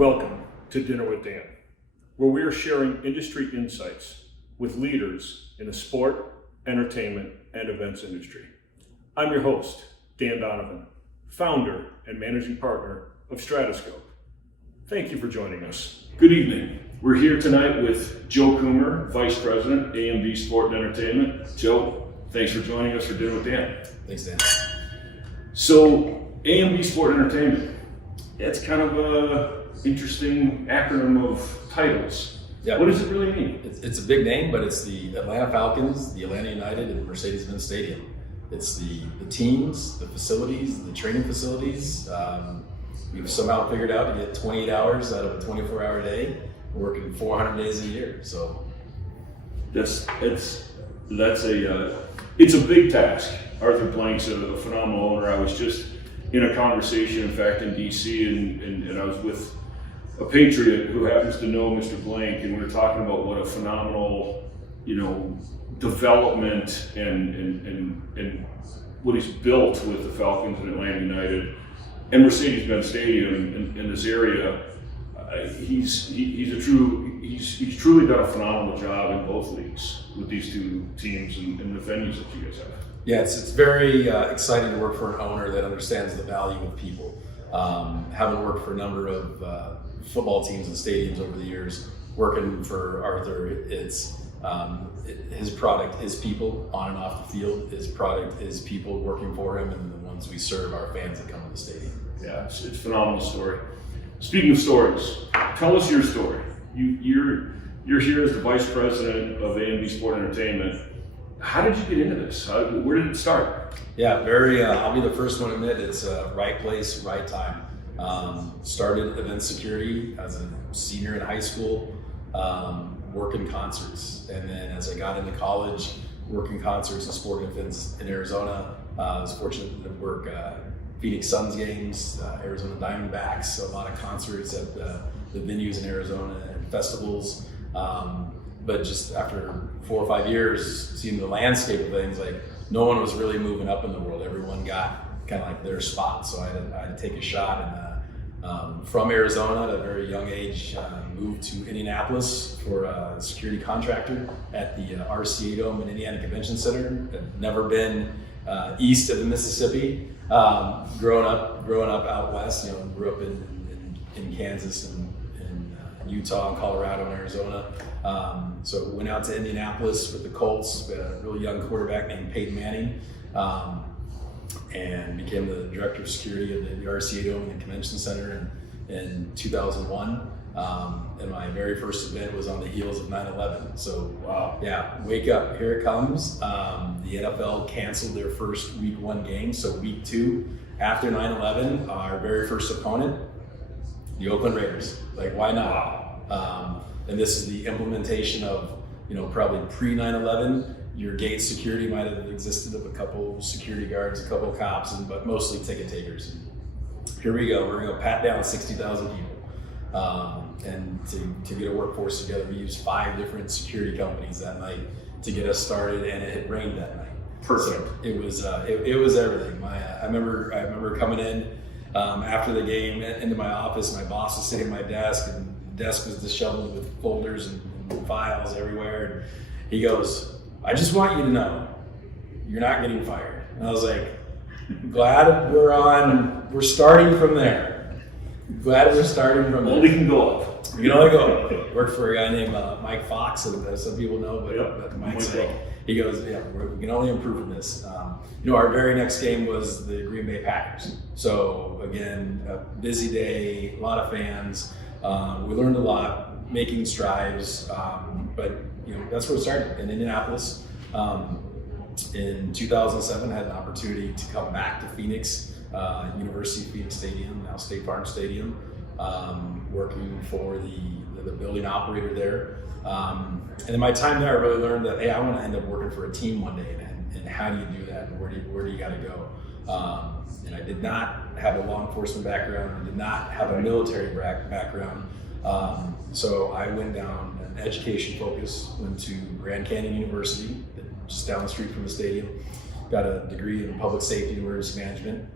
Welcome to Dinner with Dan, where we are sharing industry insights with leaders in the sport, entertainment, and events industry. I'm your host, Dan Donovan, founder and managing partner of Stratoscope. Thank you for joining us. Good evening. We're here tonight with Joe Coomer, Vice President, AMB Sports and Entertainment. Joe, thanks for joining us for Dinner with Dan. Thanks, Dan. So, AMB Sports and Entertainment, that's kind of a interesting acronym of titles. Yeah. What does it really mean? It's a big name, but it's the Atlanta Falcons, the Atlanta United, and Mercedes-Benz Stadium. It's the teams, the facilities, the training facilities. We've somehow figured out to get 28 hours out of a 24-hour day, working 400 days a year. So It's a big task. Arthur Blank's a phenomenal owner. I was just in a conversation, in fact, in DC, and I was with a patriot who happens to know Mr. Blank, and we were talking about what a phenomenal, development and what he's built with the Falcons and Atlanta United and Mercedes-Benz Stadium in this area. He's truly done a phenomenal job in both leagues with these two teams and the venues that you guys have. yeah, it's very exciting to work for an owner that understands the value of people. Having worked for a number of football teams and stadiums over the years, working for Arthur, it's his product, his people on and off the field, his product, his people working for him, and the ones we serve, our fans that come to the stadium. Yeah, it's a phenomenal story. Speaking of stories, tell us your story. You're here as the Vice President of AMB Sports and Entertainment. How did you get into this? Where did it start? Yeah, I'll be the first one to admit it's right place, right time. Started event security as a senior in high school, working concerts. And then as I got into college, working concerts and sporting events in Arizona. I was fortunate to work Phoenix Suns games, Arizona Diamondbacks, a lot of concerts at the venues in Arizona and festivals. But just after 4 or 5 years, seeing the landscape of things, like no one was really moving up in the world. Everyone got kind of like their spot. So I had to take a shot, and from Arizona at a very young age, moved to Indianapolis for a security contractor at the RCA Dome in Indiana Convention Center. I'd never been east of the Mississippi. Growing up out west, grew up in Kansas and Utah and Colorado and Arizona. So went out to Indianapolis with the Colts. We had a really young quarterback named Peyton Manning, and became the director of security of the RCA Dome in the Convention Center in 2001. And my very first event was on the heels of 9/11. So yeah, wake up, here it comes. The NFL canceled their first week 1 game. So week 2 after 9/11, our very first opponent, the Oakland Raiders. Like, why not? And this is the implementation of, probably pre 9/11, your gate security might have existed of a couple security guards, a couple cops, but mostly ticket takers. Here we go, we're gonna pat down 60,000 people. And to get a workforce together, we used 5 different security companies that night to get us started, and it had rained that night. Perfect. So it was everything. I remember coming in after the game into my office. My boss was sitting at my desk, and the desk was disheveled with folders and files everywhere. And he goes, "I just want you to know, you're not getting fired." And I was like, "Glad we're starting from there. Glad we're starting from there." Only can go up. You can only go up. Worked for a guy named Mike Fox, and some people know, but Mike's like, he goes, "Yeah, we can only improve from this." Our very next game was the Green Bay Packers. So again, a busy day, a lot of fans. We learned a lot, making strides, but that's where it started in Indianapolis. In 2007, I had an opportunity to come back to Phoenix, University of Phoenix Stadium, now State Farm Stadium, working for the building operator there. And in my time there, I really learned that, hey, I want to end up working for a team one day, and how do you do that, and where do you got to go? And I did not have a law enforcement background. I did not have a military background. So I went down an education focus, went to Grand Canyon University, just down the street from the stadium, got a degree in public safety and emergency management.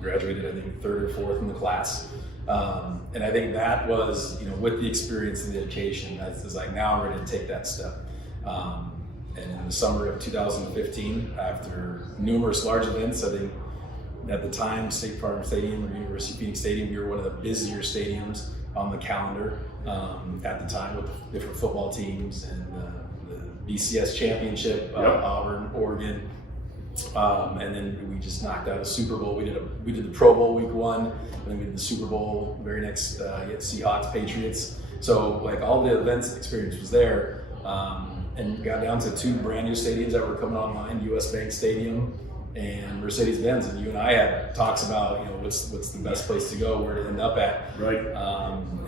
Graduated, I think, 3rd or 4th in the class. And I think that was, with the experience and the education, that's like, now I'm ready to take that step. And in the summer of 2015, after numerous large events, I think at the time, State Farm Stadium or University of Phoenix Stadium, we were one of the busier stadiums on the calendar at the time, with different football teams and the BCS championship, Auburn, Oregon. And then we just knocked out a Super Bowl. We did the Pro Bowl week 1, and then we did the Super Bowl very next, Seahawks, Patriots. So like all the events experience was there, and got down to 2 brand new stadiums that were coming online, US Bank Stadium and Mercedes-Benz. And you and I had talks about, what's the best place to go, where to end up at. Right.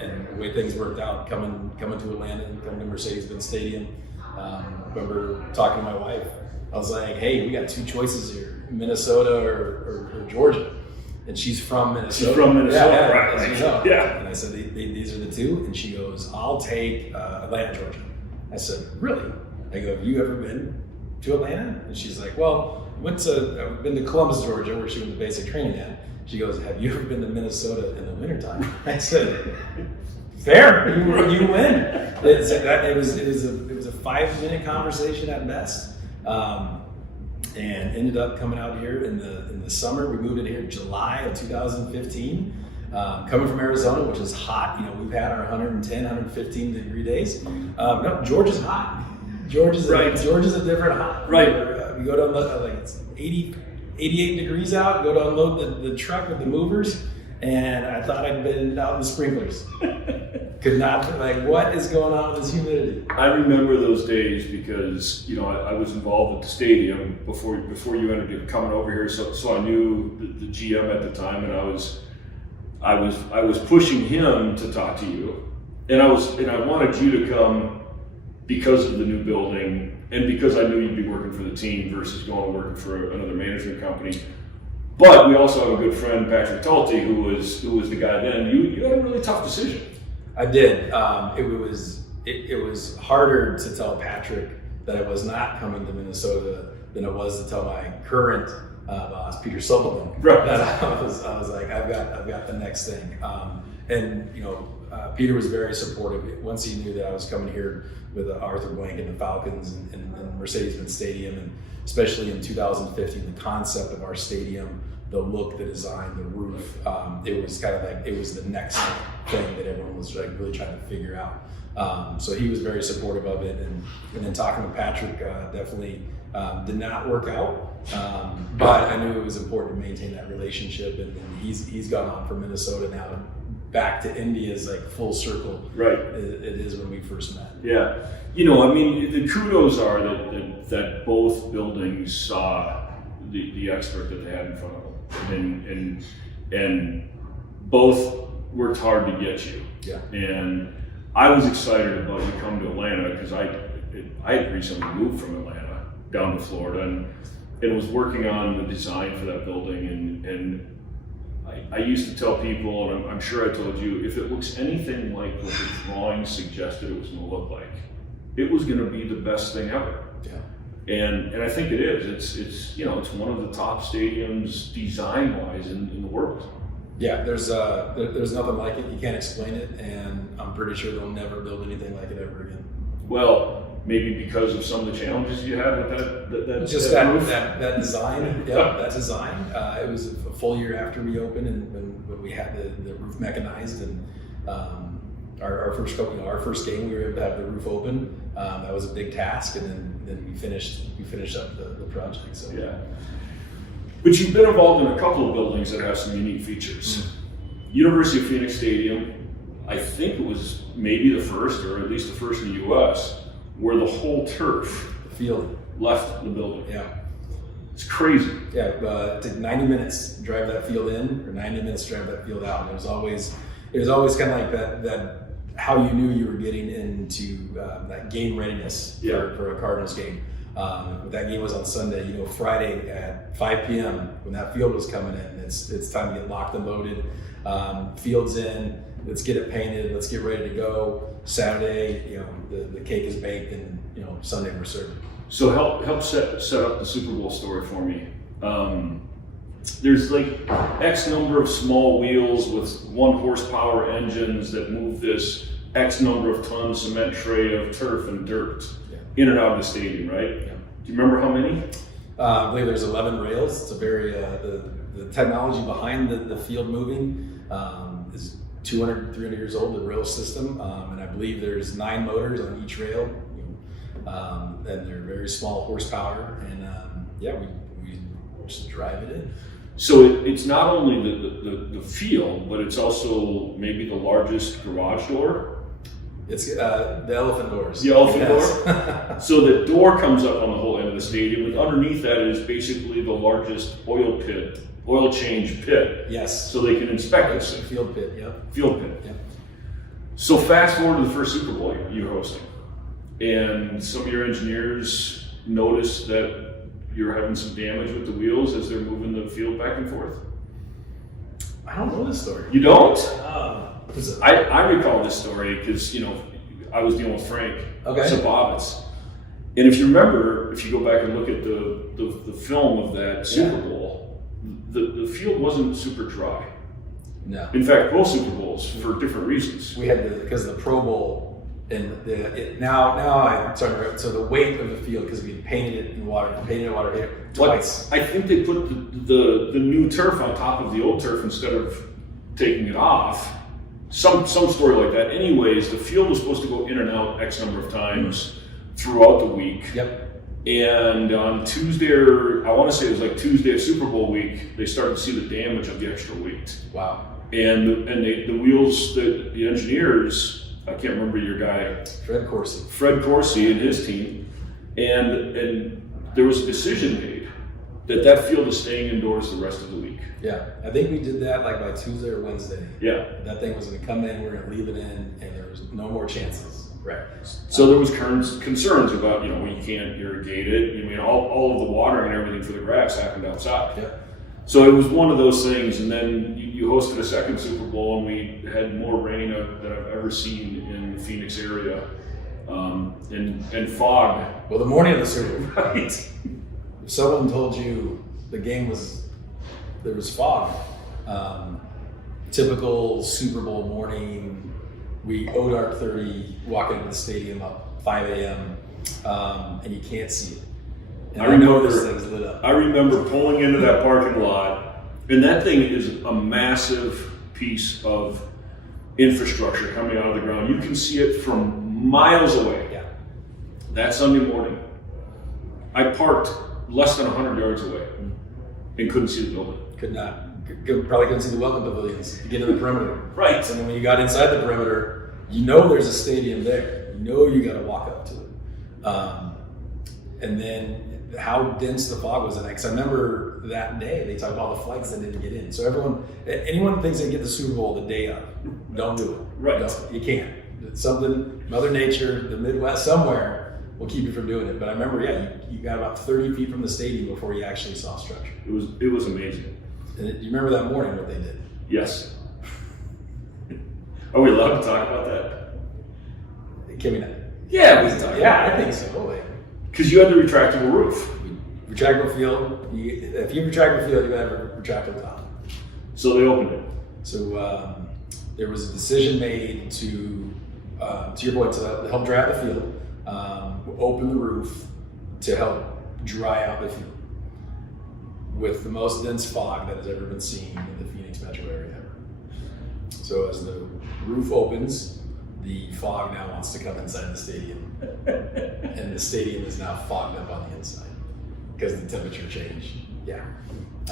And the way things worked out, coming to Atlanta and coming to Mercedes-Benz Stadium. I remember talking to my wife. I was like, hey, we got 2 choices here, Minnesota or Georgia. And she's from Minnesota. She's from Minnesota, yeah, right. as you know. Yeah. And I said, these are the 2. And she goes, I'll take Atlanta, Georgia. I said, really? I go, have you ever been to Atlanta? And she's like, well, I've been to Columbus, Georgia, where she went to basic training at. She goes, have you ever been to Minnesota in the wintertime? I said, fair, you win. It was a 5-minute conversation at best. And ended up coming out here in the summer. We moved in here in July of 2015. Coming from Arizona, which is hot. We've had our 110, 115 degree days. No, Georgia's hot. Georgia's a different hot. Right. We go to unload, like it's 88 degrees out, go to unload the truck with the movers, and I thought I'd been out in the sprinklers. Could not, like, what is going on with this humidity? I remember those days because, I was involved at the stadium before you ended up coming over here, so I knew the GM at the time, and I was pushing him to talk to you, and I wanted you to come because of the new building and because I knew you'd be working for the team versus going and working for another management company. But we also have a good friend, Patrick Talty, who was the guy then. You had a really tough decision. I did. It was harder to tell Patrick that I was not coming to Minnesota than it was to tell my current boss, Peter Sullivan, right. that I was like, I've got the next thing. Peter was very supportive. Once he knew that I was coming here with Arthur Blank and the Falcons and Mercedes-Benz Stadium, and especially in 2015, the concept of our stadium, the look, the design, the roof, it was kind of like, it was the next thing that everyone was like really trying to figure out. So he was very supportive of it, and then talking with Patrick definitely did not work out, but I knew it was important to maintain that relationship, and he's gone on from Minnesota now back to India is like full circle. Right. It is when we first met. Yeah. The kudos are that both buildings saw the expert that they had in front of them, and both worked hard to get you. Yeah. And I was excited about you coming to Atlanta because I had recently moved from Atlanta down to Florida and was working on the design for that building, and I used to tell people, and I'm sure I told you, if it looks anything like what the drawing suggested it was going to look like, it was going to be the best thing ever. Yeah. And I think it is. It's one of the top stadiums design-wise in the world. Yeah, there's nothing like it. You can't explain it, and I'm pretty sure they'll never build anything like it ever again. Well, maybe because of some of the challenges you had with that Just that roof. that design. Yeah, that design. It was a full year after we opened, and when we had the roof mechanized, and our first game we were able to have the roof open. That was a big task, and then we finished up the project. So yeah. But you've been involved in a couple of buildings that have some unique features. Mm-hmm. University of Phoenix Stadium, I think it was maybe the first, or at least the first in the U.S., where the whole turf field left the building. Yeah. It's crazy. Yeah, it took 90 minutes to drive that field in, or 90 minutes to drive that field out. And it was always kind of like that how you knew you were getting into that game readiness for a Cardinals game. That game was on Sunday. Friday at 5 p.m. when that field was coming in, it's time to get locked and loaded. Field's in. Let's get it painted. Let's get ready to go. Saturday, the cake is baked, and Sunday we're serving. So help set up the Super Bowl story for me. there's like X number of small wheels with 1 horsepower engines that move this X number of ton cement tray of turf and dirt in and out of the stadium, right? Yeah. Do you remember how many? I believe there's 11 rails. It's a very, the technology behind the field moving is 200, 300 years old, the rail system. And I believe there's 9 motors on each rail. And they're very small horsepower. And we just drive it in. So it's not only the field, but it's also maybe the largest garage door. It's the elephant doors. The elephant Yes. door. So the door comes up on the whole end of the stadium, and underneath that is basically the largest oil change pit. Yes. So they can inspect this thing. Field pit, yep. Field pit. Yep. So fast forward to the first Super Bowl you're hosting, and some of your engineers notice that you're having some damage with the wheels as they're moving the field back and forth. I don't know this story. You don't? I I recall this story because, I was dealing with Frank Okay. Zabovitz. And if you remember, if you go back and look at the film of that Super Bowl, the field wasn't super dry. No. In fact, both Super Bowls for different reasons. We had because the Pro Bowl and now I'm sorry. So the weight of the field because we painted it in water, twice. I think they put the new turf on top of the old turf instead of taking it off. Some story like that. Anyways, the field was supposed to go in and out X number of times throughout the week. Yep. And on Tuesday, or I want to say it was like Tuesday of Super Bowl week, they started to see the damage of the extra weight. Wow. And the wheels, the engineers, I can't remember your guy, Fred Corsi and his team, and there was a decision made that field is staying indoors the rest of the week. Yeah, I think we did that like by Tuesday or Wednesday. Yeah. That thing was going to come in, we're going to leave it in, and there was no more chances. Right. So there was concerns about, you can't irrigate it. I mean, all of the watering and everything for the grass happened outside. Yeah. So it was one of those things, and then you hosted a second Super Bowl, and we had more rain than I've ever seen in the Phoenix area, and fog. Well, the morning of the Super Bowl, Right. if someone told you the game there was fog, typical Super Bowl morning, we ODART 30, walk into the stadium up 5 a.m., and you can't see it. And I know this thing's lit up. I remember pulling into that parking lot, and that thing is a massive piece of infrastructure coming out of the ground. You can see it from miles away. Yeah. That Sunday morning, I parked less than 100 yards away and couldn't see the building. Probably couldn't see the welcome pavilions to get in the perimeter. Right. And then when you got inside the perimeter, there's a stadium there. You got to walk up to it. And then how dense the fog was that night. Because I remember that day they talked about all the flights that didn't get in. So anyone thinks they get the Super Bowl the day of, don't do it. Right. You can't. It's something, Mother Nature, the Midwest, somewhere will keep you from doing it. But I remember, you got about 30 feet from the stadium before you actually saw structure. It was amazing. And you remember that morning what they did? Yes. Are we allowed to talk about that? Can we not? Yeah, we can talk. Yeah, I think so. Because you had the retractable roof. Retractable field. If you retractable field, you have a retractable top. So they opened it. So there was a decision made to your point, to help dry out the field, open the roof to help dry out the field with the most dense fog that has ever been seen in the Phoenix metro area ever. So as the roof opens, the fog now wants to come inside the stadium, and the stadium is now fogged up on the inside because the temperature changed. Yeah.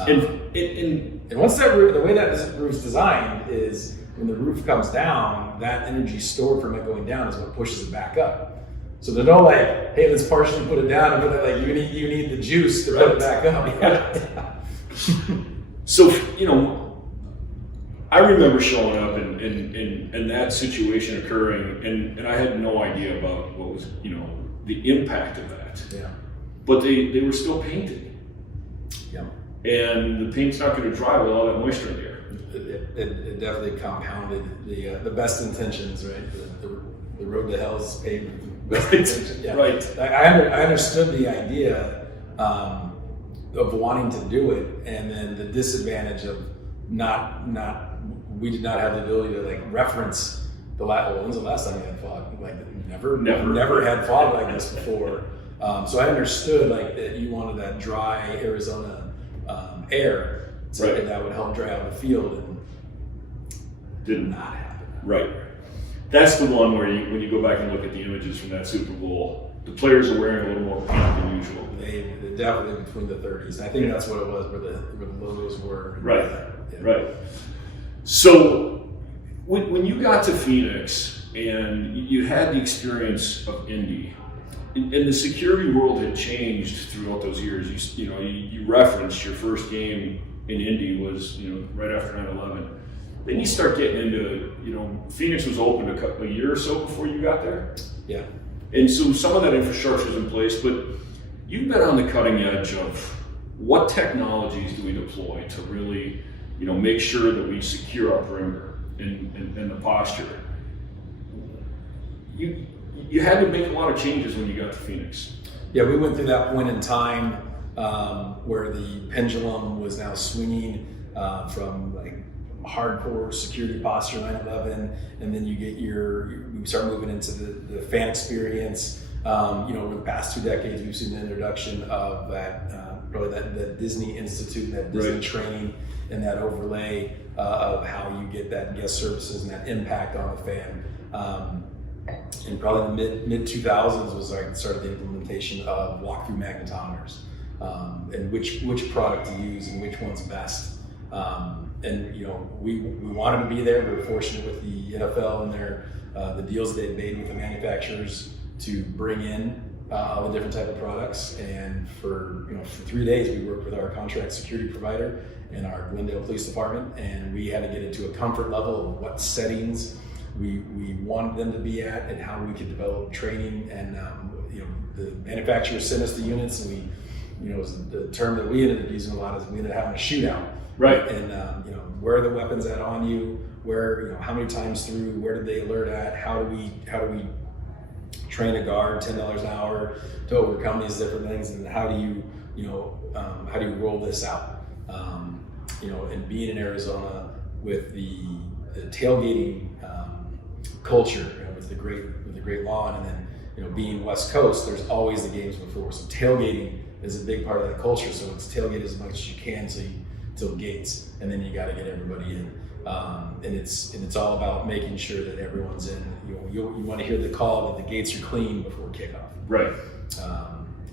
And once that roof, the way that this roof's designed is when the roof comes down, that energy stored from it going down is what pushes it back up. So there's no hey, let's partially put it down and put it you need the juice to put it back up. Yeah. So, I remember showing up and that situation occurring, and I had no idea about what was, the impact of that. Yeah. But they were still painted. Yeah. And the paint's not going to dry with all that moisture in the air. It definitely compounded the best intentions, right? The road to hell is paved with the best intentions. Yeah. Right. I understood the idea. of wanting to do it, and then the disadvantage of we did not have the ability to like reference when's the last time you had fog? Like never had fog like this before. So I understood like that you wanted that dry Arizona air, so that would help dry out the field, and did not happen. Right. That's the one where when you go back and look at the images from that Super Bowl, the players are wearing a little more pink than usual. They're definitely between the 30s. I think that's what it was, where the logos were. Right. Right. So when you got to Phoenix and you had the experience of Indy, and the security world had changed throughout those years. You referenced your first game in Indy was right after 9/11. Then you start getting into Phoenix was opened a year or so before you got there. Yeah. And so some of that infrastructure is in place, but you've been on the cutting edge of what technologies do we deploy to really make sure that we secure our perimeter and the posture. You had to make a lot of changes when you got to Phoenix. Yeah, we went through that point in time where the pendulum was now swinging from like hardcore security posture 9/11, and then we start moving into the fan experience. Over the past 2 decades, we've seen the introduction of that Disney Institute, that Disney training, and that overlay of how you get that guest services and that impact on the fan. And probably in the mid 2000s was started the implementation of walkthrough magnetometers, and which product to use and which one's best. And we wanted to be there. We were fortunate with the NFL and the deals they'd made with the manufacturers to bring in all the different type of products. And for 3 days we worked with our contract security provider and our Glendale Police Department, and we had to get into a comfort level of what settings we wanted them to be at and how we could develop training. And the manufacturers sent us the units, and it was the term that we ended up using a lot is we ended up having a shootout. Right. And where are the weapons at on you? Where how many times through? Where did they alert at? How do we train a guard $10 an hour to overcome these different things? And how do you roll this out? And being in Arizona with the tailgating culture, with the great lawn, and then being West Coast, there's always the games before. So tailgating is a big part of that culture. So it's tailgate as much as you can till gates, and then you got to get everybody in. And it's all about making sure that everyone's in. You want to hear the call that the gates are clean before kickoff. Right.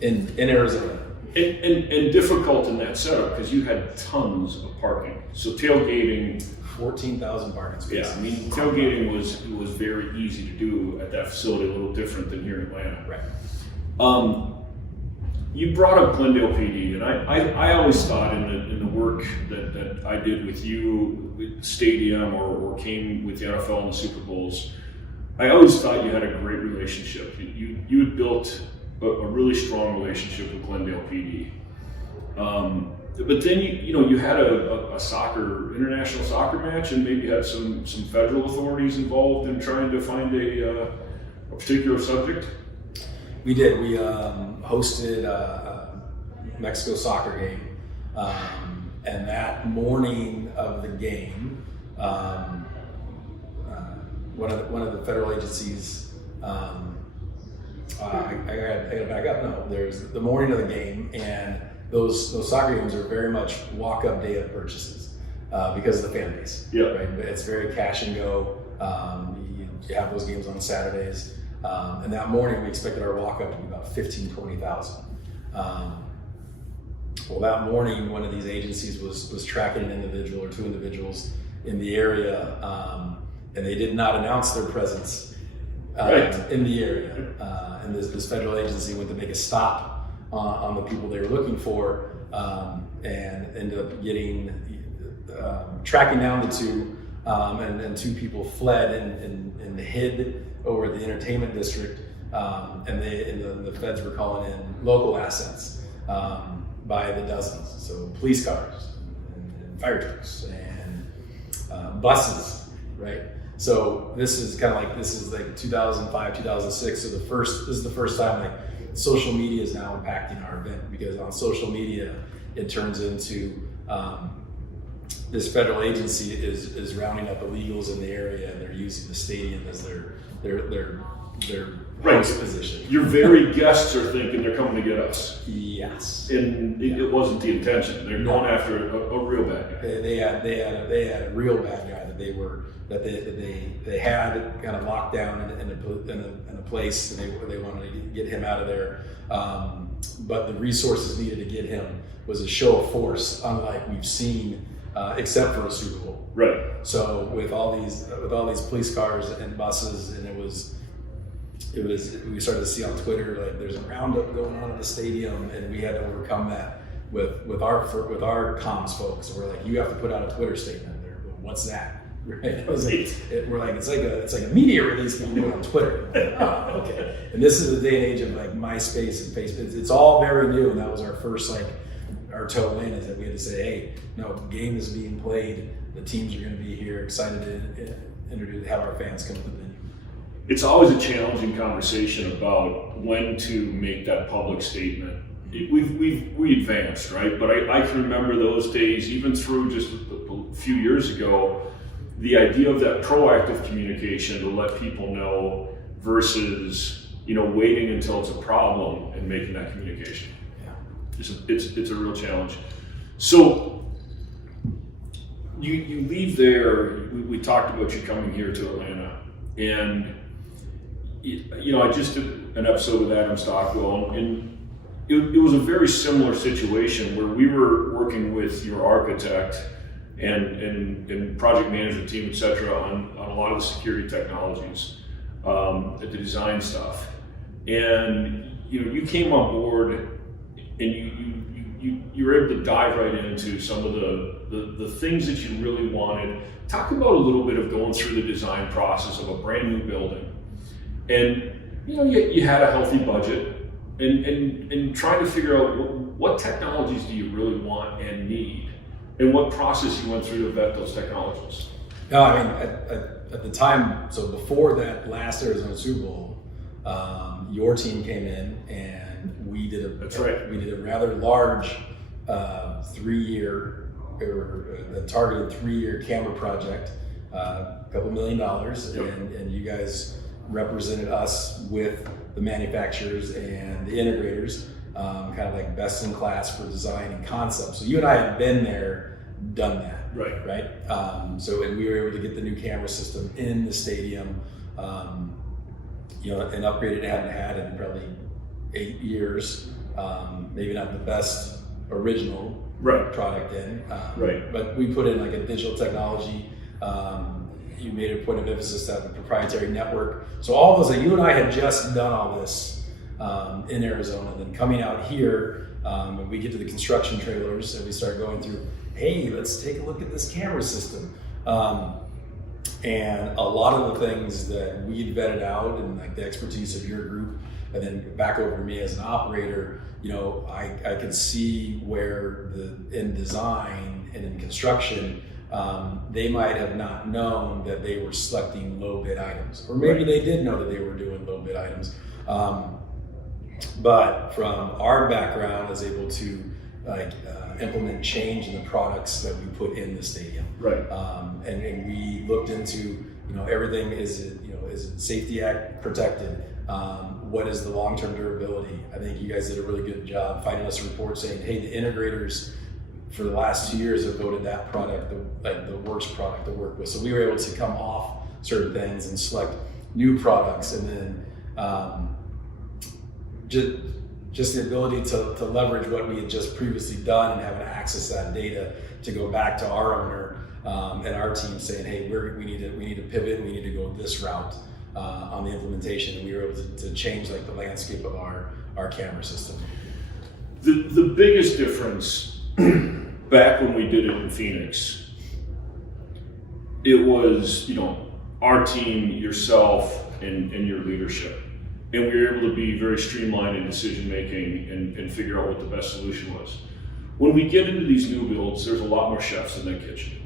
In Arizona. And difficult in that setup because you had tons of parking. So tailgating, 14,000 parking spaces. Yeah, I mean tailgating was very easy to do at that facility. A little different than here in Atlanta. Right. You brought up Glendale PD, and I always thought in the work that I did with you with Stadium or came with the NFL and the Super Bowls, I always thought you had a great relationship. You had built a really strong relationship with Glendale PD. But then you had a international soccer match, and maybe had some federal authorities involved in trying to find a particular subject. We did. We hosted a Mexico soccer game, and that morning of the game, one of the federal agencies. I gotta back up. No, there's the morning of the game, and those soccer games are very much walk-up day of purchases because of the fan base. Yeah. Right. It's very cash and go. You have those games on Saturdays. And that morning we expected our walk-up to be about 20,000. Well, that morning one of these agencies was tracking an individual or 2 individuals in the area, and they did not announce their presence in the area. And this federal agency went to make a stop on the people they were looking for, and ended up tracking down the 2, and then 2 people fled and hid over at the entertainment district, and the feds were calling in local assets by the dozens. So police cars and fire trucks and buses, right? So this is like 2005, 2006. So this is the first time like social media is now impacting our event, because on social media it turns into this federal agency is rounding up illegals in the area, and they're using the stadium as their host position. Your very guests are thinking they're coming to get us. Yes. And it wasn't the intention. They're going after a real bad guy. They had a real bad guy that they had kind of locked down in a place, and they wanted to get him out of there. But the resources needed to get him was a show of force, unlike we've seen, except for a Super Bowl. Right. So with all these police cars and buses, and we started to see on Twitter, like, there's a roundup going on at the stadium, and we had to overcome that with our comms folks. We're like, you have to put out a Twitter statement. They're, well, what's that? Right? We're like, it's like a media release, but you do it on Twitter. Oh, okay. And this is the day and age of like MySpace and Facebook. It's all very new, and that was our first our toe in, is that we had to say, hey, no, game is being played. The teams are going to be here, excited to have our fans come to the venue. It's always a challenging conversation about when to make that public statement. We advanced, right? But I can remember those days, even through just a few years ago, the idea of that proactive communication to let people know versus, waiting until it's a problem and making that communication. Yeah. It's a real challenge. So you leave there. We talked about you coming here to Atlanta, and I just did an episode with Adam Stockwell, and it was a very similar situation where we were working with your architect and project management team, et cetera, on a lot of the security technologies, the design stuff. And you came on board, and you were able to dive right into some of the things that you really wanted. Talk about a little bit of going through the design process of a brand new building. And you had a healthy budget, and trying to figure out what technologies do you really want and need, and what process you went through to vet those technologies. No, I mean, at the time, so before that last Arizona Super Bowl, your team came in, and we did a rather large targeted 3-year camera project, a couple $1 million, and you guys represented us with the manufacturers and the integrators, kind of like best in class for design and concept. So you and I had been there, done that. Right. And we were able to get the new camera system in the stadium, and upgrade it hadn't had in probably 8 years. Maybe not the best original product in. But we put in like a digital technology. You made a point of emphasis to have a proprietary network. So all those, you and I had just done all this in Arizona. Then coming out here, and we get to the construction trailers, and we start going through, hey, let's take a look at this camera system. And a lot of the things that we had vetted out, and like the expertise of your group, and then back over to me as an operator, I could see where in design and in construction, they might have not known that they were selecting low bid items, or maybe they did know that they were doing low bid items. But from our background, I was able to implement change in the products that we put in the stadium. And we looked into, everything, is it Safety Act protected? What is the long-term durability? I think you guys did a really good job finding us a report saying, hey, the integrators for the last 2 years have voted that product the worst product to work with. So we were able to come off certain things and select new products, and then just the ability to leverage what we had just previously done and having access to that data to go back to our owner and our team saying, hey, we need to pivot, we need to go this route on the implementation, and we were able to change like the landscape of our camera system. The biggest difference back when we did it in Phoenix, it was our team, yourself, and your leadership. And we were able to be very streamlined in decision making and figure out what the best solution was. When we get into these new builds, there's a lot more chefs in that kitchen.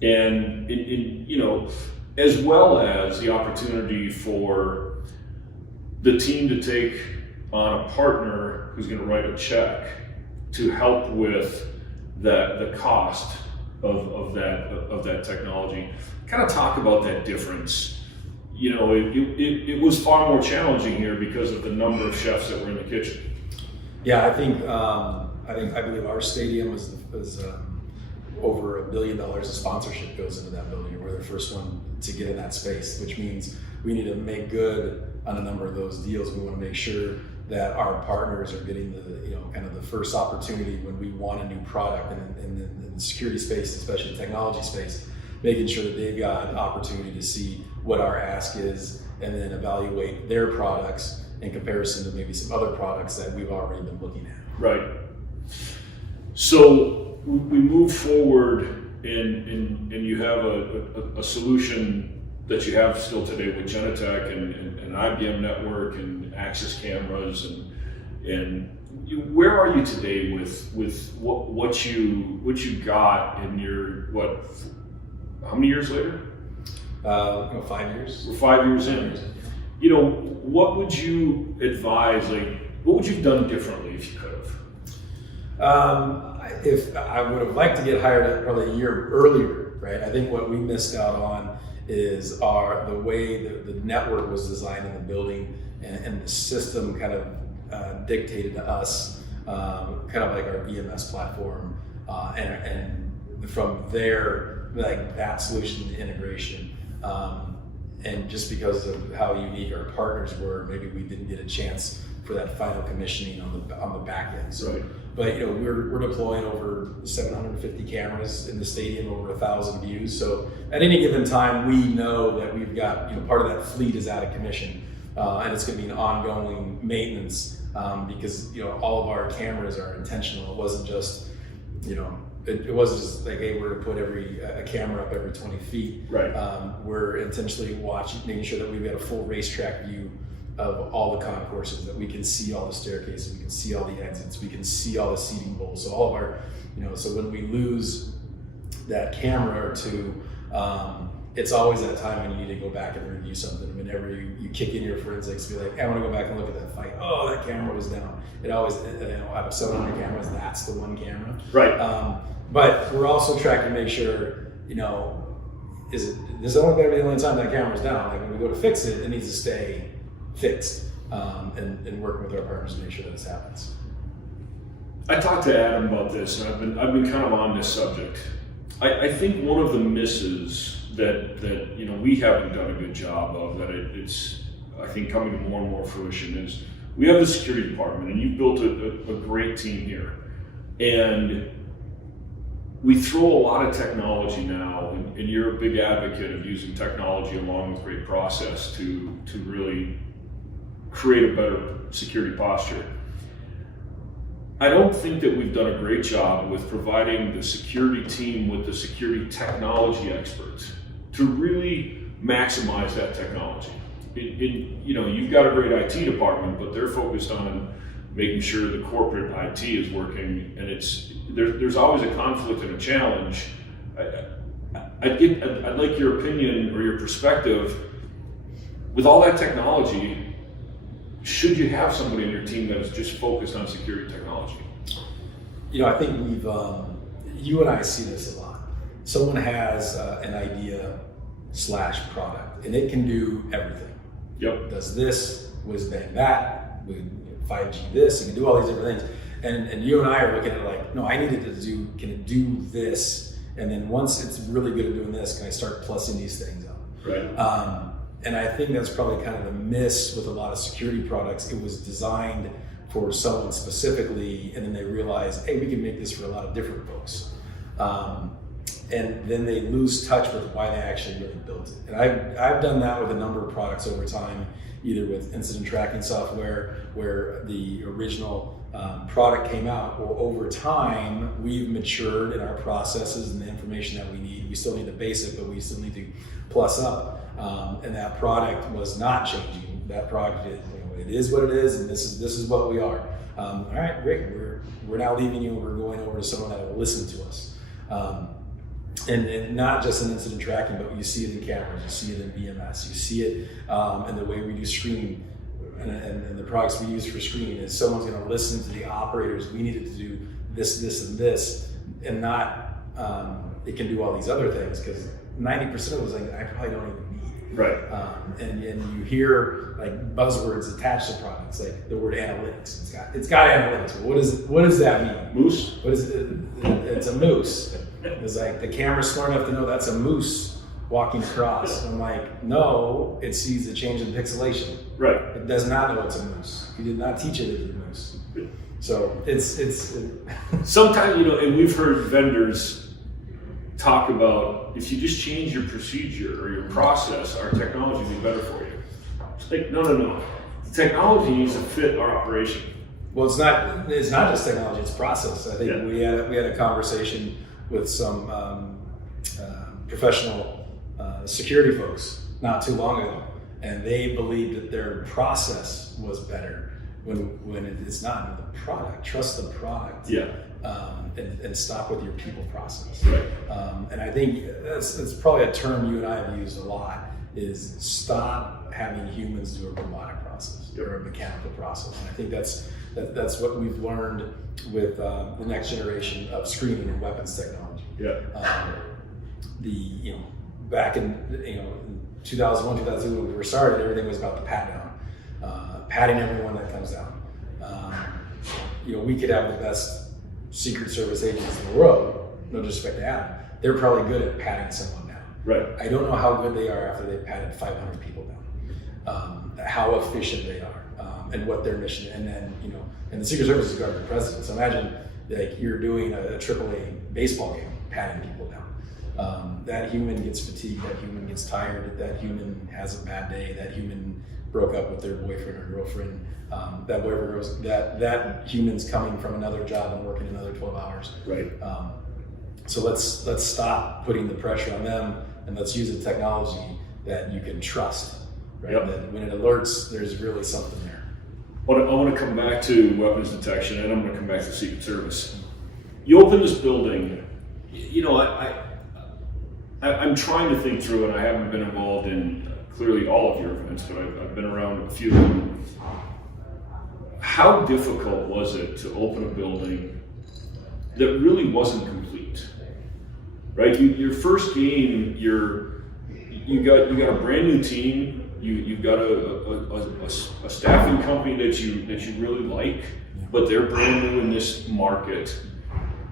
And as well as the opportunity for the team to take on a partner who's going to write a check to help with the cost of that technology. Kind of talk about that difference. You know, it was far more challenging here because of the number of chefs that were in the kitchen. Yeah, I believe our stadium was over $1 billion of sponsorship goes into that building. We're the first one to get in that space, which means we need to make good on a number of those deals. We want to make sure that our partners are getting kind of the first opportunity when we want a new product, and in the security space, especially the technology space, making sure that they've got opportunity to see what our ask is and then evaluate their products in comparison to maybe some other products that we've already been looking at. Right. So we move forward and you have a solution that you have still today with Genetec and IBM network and access cameras and where are you today with what you got in your how many years later? 5 years. We're 5 years in. You know, what would you advise? What would you have done differently if you could have? If I would have liked to get hired probably a year earlier, right? I think what we missed out on is the way the network was designed in the building, and the system kind of dictated to us, kind of like our EMS platform, and from there, like that solution integration. And just because of how unique our partners were, maybe we didn't get a chance for that final commissioning on the back end. So, right. But we're deploying over 750 cameras in the stadium, over 1,000 views. So at any given time, we know that we've got part of that fleet is out of commission, and it's going to be an ongoing maintenance because all of our cameras are intentional. It wasn't just It wasn't just like, hey, we're going to put a camera up every 20 feet. Right. We're intentionally making sure that we've got a full racetrack view of all the concourses, that we can see all the staircases, we can see all the exits, we can see all the seating bowls. So all of our, so when we lose that camera or two, it's always that time when you need to go back and review something. Whenever you kick in your forensics, be like, I want to go back and look at that fight. Oh, that camera was down. It always, out of 700 cameras, that's the one camera. Right. But we're also tracking to make sure, this is only going to be the only time that camera's down. Like when we go to fix it, it needs to stay fixed, and working with our partners to make sure that this happens. I talked to Adam about this, and I've been kind of on this subject. I think one of the misses that we haven't done a good job of, that it's I think coming to more and more fruition, is we have the security department, and you've built a great team here, and we throw a lot of technology now, and you're a big advocate of using technology along with great process to really create a better security posture. I don't think that we've done a great job with providing the security team with the security technology experts to really maximize that technology. You've got a great IT department, but they're focused on making sure the corporate IT is working, and there's always a conflict and a challenge. I'd like your opinion or your perspective. With all that technology, should you have somebody in your team that is just focused on security technology? I think you and I see this a lot. Someone has an idea / product, and it can do everything. Yep. Does this, whiz bang that, 5G this, it can do all these different things. And you and I are looking at it like, no, I need it to can it do this? And then once it's really good at doing this, can I start plussing these things up? Right. And I think that's probably kind of a miss with a lot of security products. It was designed for someone specifically, and then they realize, hey, we can make this for a lot of different folks. And then they lose touch with why they actually really built it. And I've done that with a number of products over time, either with incident tracking software, where the original product came out, or over time, we've matured in our processes and the information that we need. We still need the basic, but we still need to plus up. And that product was not changing. That product, it is what it is, and this is what we are. All right, great. We're now leaving you, and we're going over to someone that will listen to us. And not just in incident tracking, but you see it in cameras, you see it in EMS, you see it in the way we do screening, and the products we use for screening is someone's going to listen to the operators. We needed to do this, and this, and not it can do all these other things, because 90% of those things I probably don't even need. Right. And you hear like buzzwords attached to products, like the word analytics. It's got analytics. What does that mean? Moose? What is it? It's a moose. It's like the camera's smart enough to know that's a moose walking across. I'm like, no, it sees a change in pixelation. Right. It does not know it's a moose. You did not teach it it's a moose. So it's sometimes, and we've heard vendors talk about, if you just change your procedure or your process, our technology will be better for you. It's like, no. The technology needs to fit our operation. Well, it's not just technology, it's process. I think we had a conversation with some professional security folks not too long ago, and they believed that their process was better when it is not. The product, trust the product. Yeah. And stop with your people process. Right. And I think that's probably a term you and I have used a lot, is stop having humans do a robotic process or a mechanical process. And I think that's what we've learned with the next generation of screening and weapons technology. Yeah. Back in 2001, 2002 when we were started, everything was about the pat down, patting everyone that comes down. We could have the best Secret Service agents in the world, no disrespect to Adam. They're probably good at patting someone down. Right. I don't know how good they are after they've patted 500 people down, how efficient they are, and what their mission. And then, and the Secret Service is government president. So imagine like you're doing a AAA baseball game, patting people down. That human gets fatigued, that human gets tired, that human has a bad day, that human broke up with their boyfriend or girlfriend, that human's coming from another job and working another 12 hours. Right. So let's stop putting the pressure on them, and let's use a technology that you can trust. Right. Yep. That when it alerts, there's really something there. I want to come back to weapons detection, and I'm going to come back to Secret Service. You open this building, I'm trying to think through, and I haven't been involved in clearly all of your events, but I've been around a few of them. How difficult was it to open a building that really wasn't complete? Right? Your first game, you got a brand new team. You've got a staffing company that you really like, but they're brand new in this market.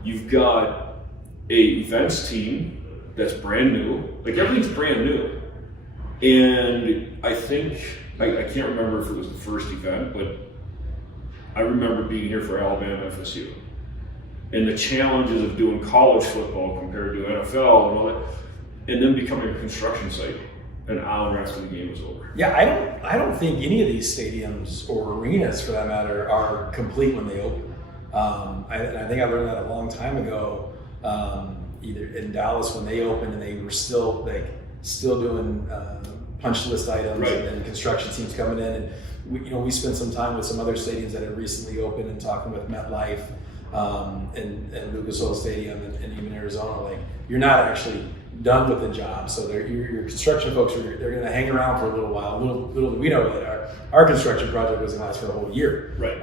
You've got a events team that's brand new. Like, everything's brand new. And I think, I can't remember if it was the first event, but I remember being here for Alabama FSU. And the challenges of doing college football compared to NFL and all that, and then becoming a construction site an hour after the game was over. Yeah, I don't think any of these stadiums or arenas, for that matter, are complete when they open. I think I learned that a long time ago, either in Dallas when they opened, and they were still doing punch list items, right. And then construction teams coming in, and we spent some time with some other stadiums that had recently opened, and talking with MetLife and Lucas Oil Stadium, and even Arizona. Like, you're not actually done with the job, so your construction folks they're going to hang around for a little while. Little do we know that our construction project was going to last for a whole year, right?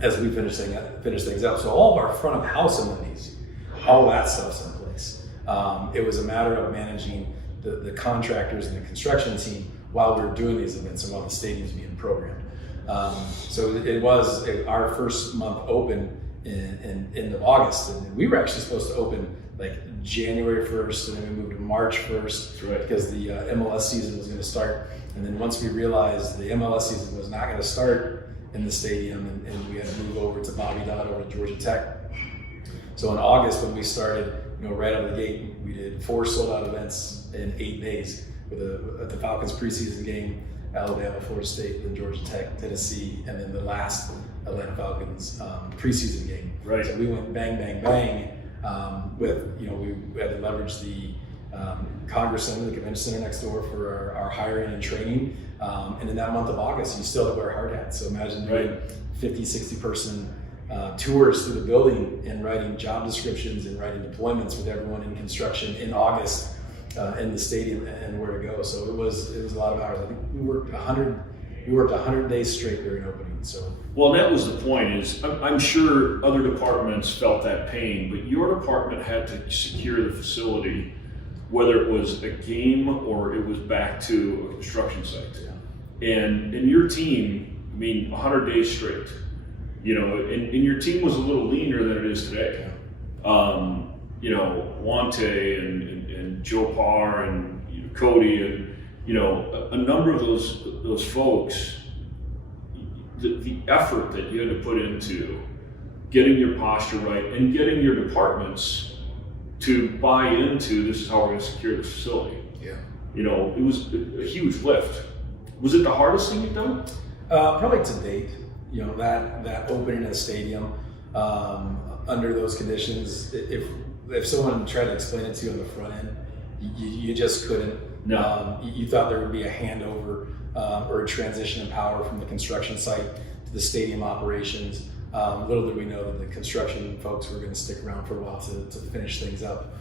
As we finish things out. So all of our front of house amenities, all that stuff's in place. It was a matter of managing the contractors and the construction team while we were doing these events and while the stadium's being programmed. So it was our first month open in end of August, and we were actually supposed to open like January 1st, and then we moved to March 1st, right. Because the MLS season was going to start. And then once we realized the MLS season was not going to start in the stadium, and we had to move over to Bobby Dodd, over to Georgia Tech. So in August, when we started, right out of the gate, we did 4 sold-out events in 8 days with the Falcons preseason game, Alabama, Florida State, then Georgia Tech, Tennessee, and then the last Atlanta Falcons preseason game. Right. So we went bang, bang, bang. We had to leverage the Congress Center, the convention center next door, for our hiring and training. And in that month of August, you still have to wear hard hats. So imagine doing 50, 60 person tours through the building and writing job descriptions and writing deployments with everyone in construction in August in the stadium and where to go. So it was a lot of hours. I think we worked 100 We worked 100 days straight during opening. So, well, that was the point. Is I'm sure other departments felt that pain, but your department had to secure the facility, whether it was a game or it was back to a construction site. yeah. And your team, I mean, 100 days straight. You know, and your team was a little leaner than it is today. You know, Wante and Joe Parr and Cody and a number of those folks. The effort that you had to put into getting your posture right and getting your departments to buy into this is how we're going to secure the facility. Yeah. You know, it was a huge lift. Was it the hardest thing you've done? Probably to date. You know, that opening a stadium under those conditions, if someone tried to explain it to you on the front end, you just couldn't. No. You thought there would be a handover or a transition in power from the construction site to the stadium operations. Little did we know that the construction folks were going to stick around for a while to finish things up.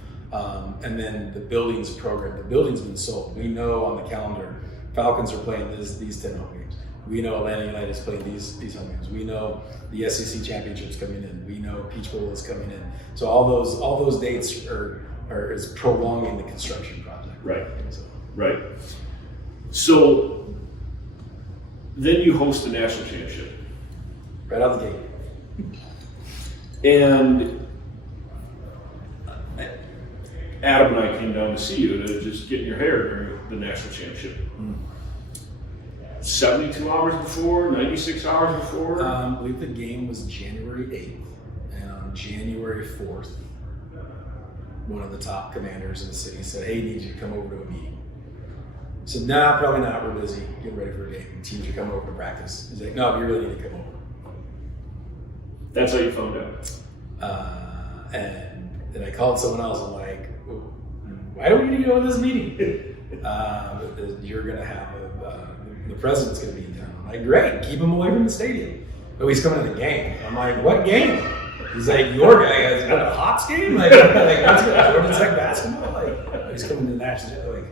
And then the buildings program, the building's been sold. We know on the calendar, Falcons are playing these 10 home games. We know Atlanta United is playing these home games. We know the SEC championship's coming in. We know Peach Bowl is coming in. So all those dates is prolonging the construction project. Right. So. Right. So then you host the national championship. Right out the gate. And Adam and I came down to see you to just get in your hair during the national championship. 72 hours before, 96 hours before? I believe the game was January 8th. And on January 4th, one of the top commanders in the city said, "Hey, need you to come over to a meeting." I said, "Nah, probably not. We're busy getting ready for a game. Teams are coming over to practice." He's like, "No, you really need to come over." That's how you found out. And then I called someone else. I'm like, "Why do we need to go to this meeting?" You're going to have the president's going to be in town. I'm like, "Great, keep him away from the stadium." "Oh, he's coming to the game." I'm like, "What game?" He's like, "Your guy has got a Hawks game? Like what's good? Georgia Tech basketball? Like, he's coming to the national." Like,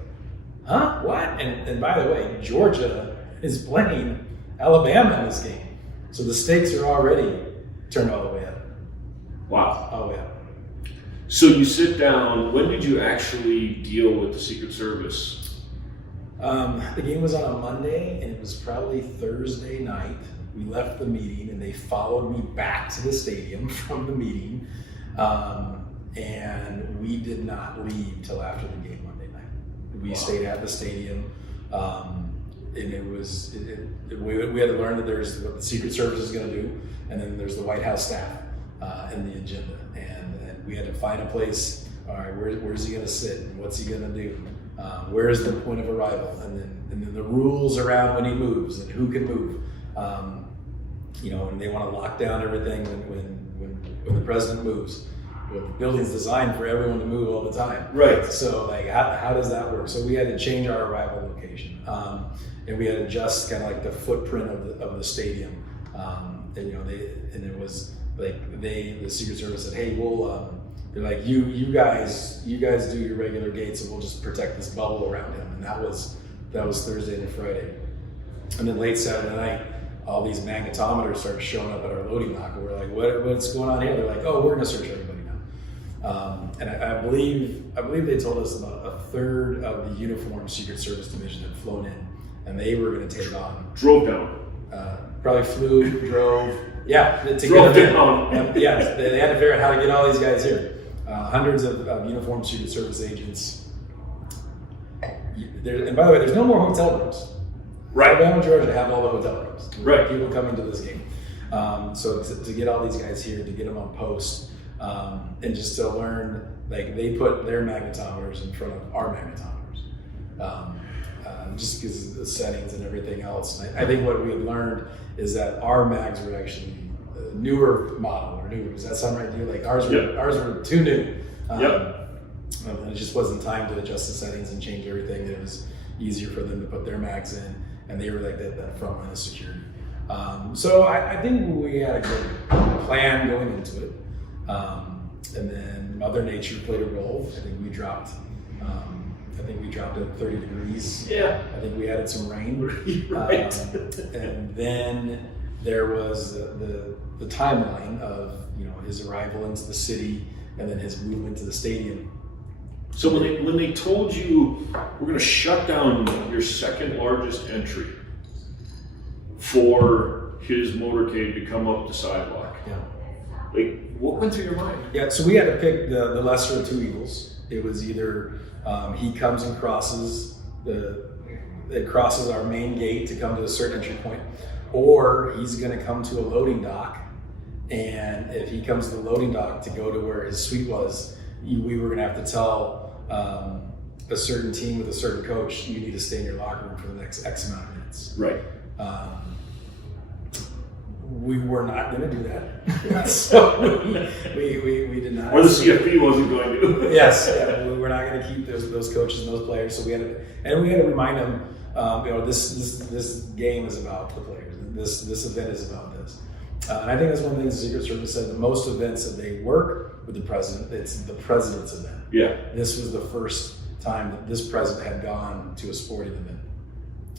huh? What? And by the way, Georgia is playing Alabama in this game. So the stakes are already turned all the way up. Wow. All the way up. So you sit down. When did you actually deal with the Secret Service? The game was on a Monday, and it was probably Thursday night. We left the meeting, and they followed me back to the stadium from the meeting, and we did not leave till after the game Monday night. We stayed at the stadium, and it was we had to learn that there's what the Secret Service is going to do, and then there's the White House staff and the agenda, and we had to find a place. All right, where's he going to sit, and what's he going to do? Where is the point of arrival, and then the rules around when he moves and who can move. And they want to lock down everything when the president moves. Well, the building's designed for everyone to move all the time. Right. So like, how does that work? So we had to change our arrival location, and we had to adjust kind of like the footprint of the stadium. It was like the Secret Service said, "Hey, they're like, you guys do your regular gates, and we'll just protect this bubble around him." And that was Thursday to Friday, and then late Saturday night, all these magnetometers started showing up at our loading dock, and we're like, what's going on here? They're like, "Oh, we're going to search everybody now." And I believe they told us about a third of the uniformed Secret Service division had flown in, and they were going to take on. Drove down. Probably flew, drove. Yeah, Drove down. Yeah, they had to figure out how to get all these guys here. Hundreds of uniformed Secret Service agents. And by the way, there's no more hotel rooms. Right. Alabama, Georgia have all the hotel rooms. Right. People coming to this game. So to get all these guys here, to get them on post, and just to learn, like, they put their magnetometers in front of our magnetometers. Just because of the settings and everything else. And I think what we had learned is that our mags were actually a newer model, or newer. Does that sound right to you? Like ours were too new. And it just wasn't time to adjust the settings and change everything. It was easier for them to put their mags in, and they were like that front line of security. So I think we had a good plan going into it. And then Mother Nature played a role. I think we dropped I think we dropped it 30 degrees. Yeah. I think we added some rain. Right. And then there was the timeline of his arrival into the city and then his movement to the stadium. So when they told you we're going to shut down your second largest entry for his motorcade to come up the sidewalk, like what went through your mind? Yeah, so we had to pick the lesser of two evils. It was either he comes and crosses our main gate to come to a certain entry point, or he's going to come to a loading dock, and if he comes to the loading dock to go to where his suite was, we were going to have to tell a certain team with a certain coach, you need to stay in your locker room for the next X amount of minutes. Right. We were not going to do that, so we did not. Or the CFP wasn't going to. Yes, yeah, we were not going to keep those coaches and those players. So we had to remind them, this game is about the players. This event is about this. And I think that's one of the things the Secret Service said. The most events that they work with the president, it's the president's event. Yeah. This was the first time that this president had gone to a sporting event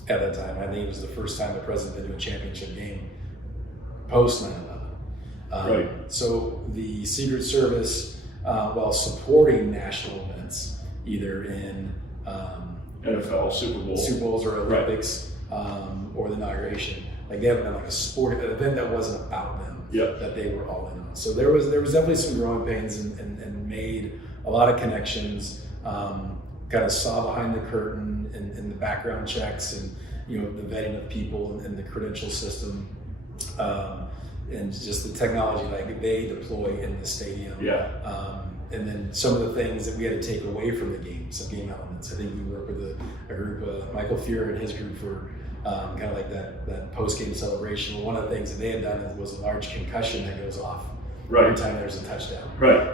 at that time. I think it was the first time the president had been to a championship game post 9/11. Right. So the Secret Service, while supporting national events, either in NFL, Super Bowls or Olympics, or the inauguration, like they haven't done like an event that wasn't about them. Yep. That they were all in on. So there was definitely some growing pains and made a lot of connections. Kind of saw behind the curtain and the background checks and the vetting of people and the credential system. And just the technology like they deploy in the stadium. Yeah. And then some of the things that we had to take away from the game, some game elements. I think we worked with a group, Michael Fuhrer and his group for kind of like that post-game celebration. Well, one of the things that they had done was a large concussion that goes off every time there's a touchdown. Right.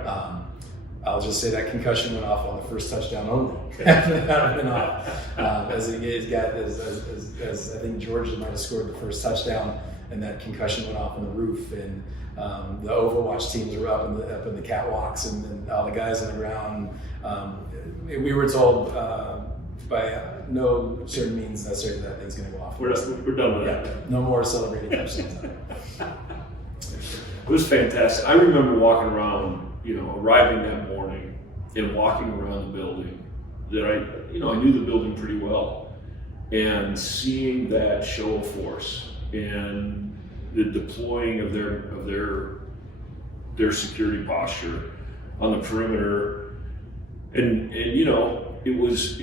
I'll just say that concussion went off on the first touchdown only. That went off. As I think Georgia might have scored the first touchdown, and that concussion went off on the roof, and the Overwatch teams were up in the catwalks, and then all the guys on the ground. We were told by no certain means necessary that thing's going to go off. We're done with that. No more celebrating touchdowns. It was fantastic. I remember walking around, arriving that morning and walking around the building that I knew the building pretty well, and seeing that show of force and the deploying of their security posture on the perimeter, and it was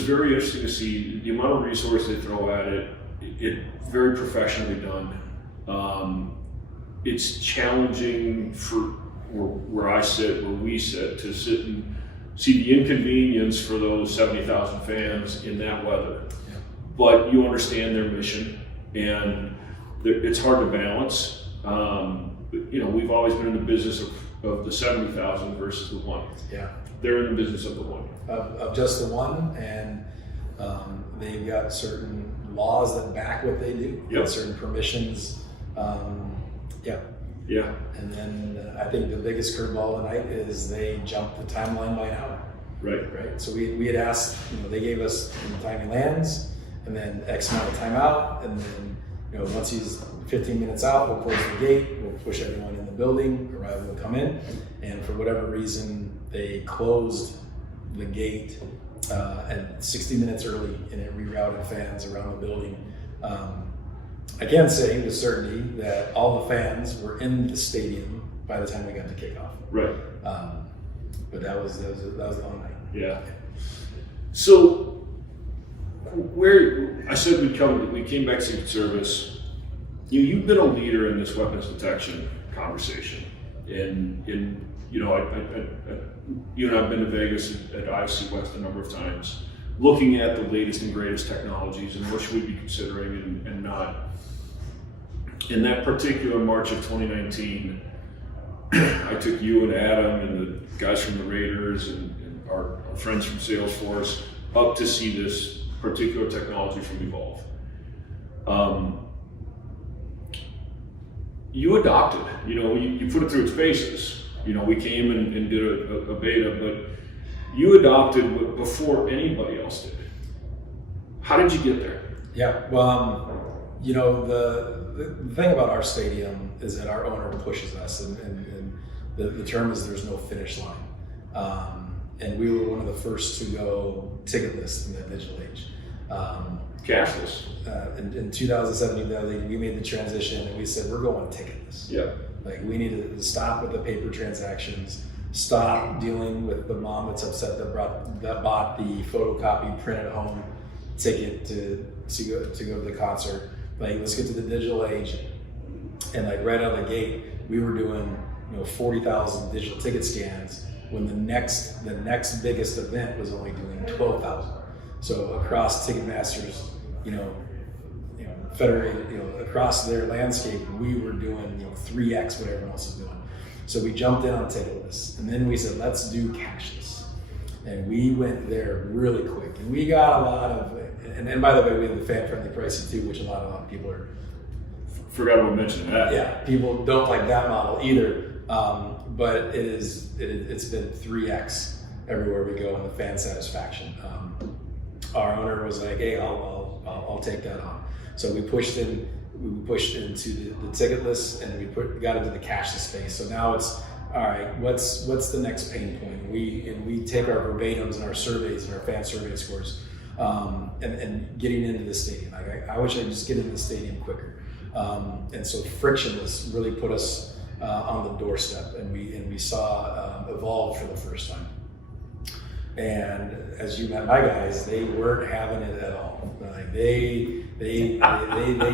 very interesting to see the amount of resource they throw at it. It very professionally done. It's challenging for where we sit, to sit and see the inconvenience for those 70,000 fans in that weather. Yeah. But you understand their mission, and it's hard to balance. We've always been in the business of the 70,000 versus the one. Yeah. They're in the business of the one. Of just the one, and they've got certain laws that back what they do. Yep. Certain permissions. Yeah. And then I think the biggest curveball tonight is they jumped the timeline by an hour. Right. So we had asked, they gave us the time he lands, and then X amount of time out, and then once he's 15 minutes out, we'll close the gate, we'll push everyone in the building, arrival will come in, and for whatever reason they closed the gate and 60 minutes early, and it rerouted fans around the building. I can say with certainty that all the fans were in the stadium by the time we got to kickoff. Right. But that was a long night. Yeah. So where I said we came back to Secret Service. You've been a leader in this weapons detection conversation, and you and I've been to Vegas at IFC West a number of times, looking at the latest and greatest technologies and what should we be considering and not. In that particular March of 2019, I took you and Adam and the guys from the Raiders and our friends from Salesforce up to see this particular technology from Evolve. You adopted, you put it through its paces. We came and did a beta, but You adopted before anybody else did. How did you get there? Yeah, well, the thing about our stadium is that our owner pushes us, and the term is there's no finish line. And we were one of the first to go ticketless in that digital age. Cashless. In 2017, we made the transition, and we said we're going ticketless. Yeah. Like, we need to stop with the paper transactions, stop dealing with the mom that's upset that bought the photocopied printed home ticket to go to the concert. Like, let's get to the digital age. And like right out of the gate, we were doing 40,000 digital ticket scans when the next biggest event was only doing 12,000. So across Ticketmaster's, federated, across their landscape, we were doing 3x what everyone else is doing. So we jumped in on ticketless, and then we said, let's do cashless. And we went there really quick, and we got a lot of, and by the way, we have the fan-friendly pricing too, which a lot of people are. Forgot to mention that. Yeah, people don't like that model either, but it's been 3x everywhere we go in the fan satisfaction. Our owner was like, hey, I'll take that on. So we pushed into the ticketless, and we got into the cashless space. So now it's, all right, what's the next pain point? We take our verbatims and our surveys and our fan survey scores, and getting into the stadium. I wish I could just get into the stadium quicker. And so frictionless really put us on the doorstep, and we saw Evolve for the first time. And as you met my guys, they weren't having it at all. Like they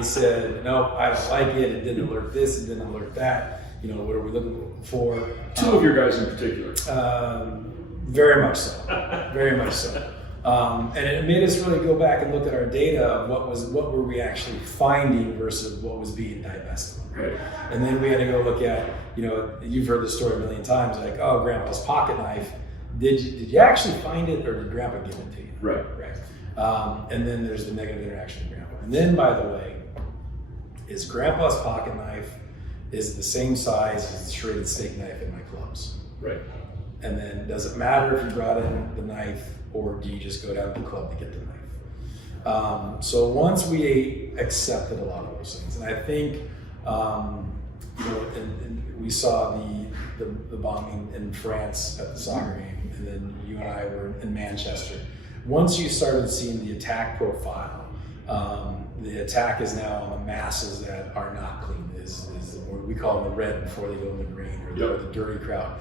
said, no, I don't like it. It didn't alert this. It didn't alert that. What are we looking for? Two of your guys in particular. Very much so. Very much so. And it made us really go back and look at our data of what were we actually finding versus what was being divested. Right. And then we had to go look at, you've heard the story a million times, like, oh, Grandpa's pocket knife. Did you actually find it, or did Grandpa give it to you? Right. And then there's the negative interaction with Grandpa. And then, by the way, is Grandpa's pocket knife is the same size as the shredded steak knife in my clubs. Right. And then, does it matter if you brought in the knife, or do you just go down to the club to get the knife? So once we accepted a lot of those things, and I think, and we saw the bombing in France at the soccer game, and then you and I were in Manchester. Once you started seeing the attack profile, the attack is now on the masses that are not clean. Is we call them the red before they go in the green, or the dirty crowd.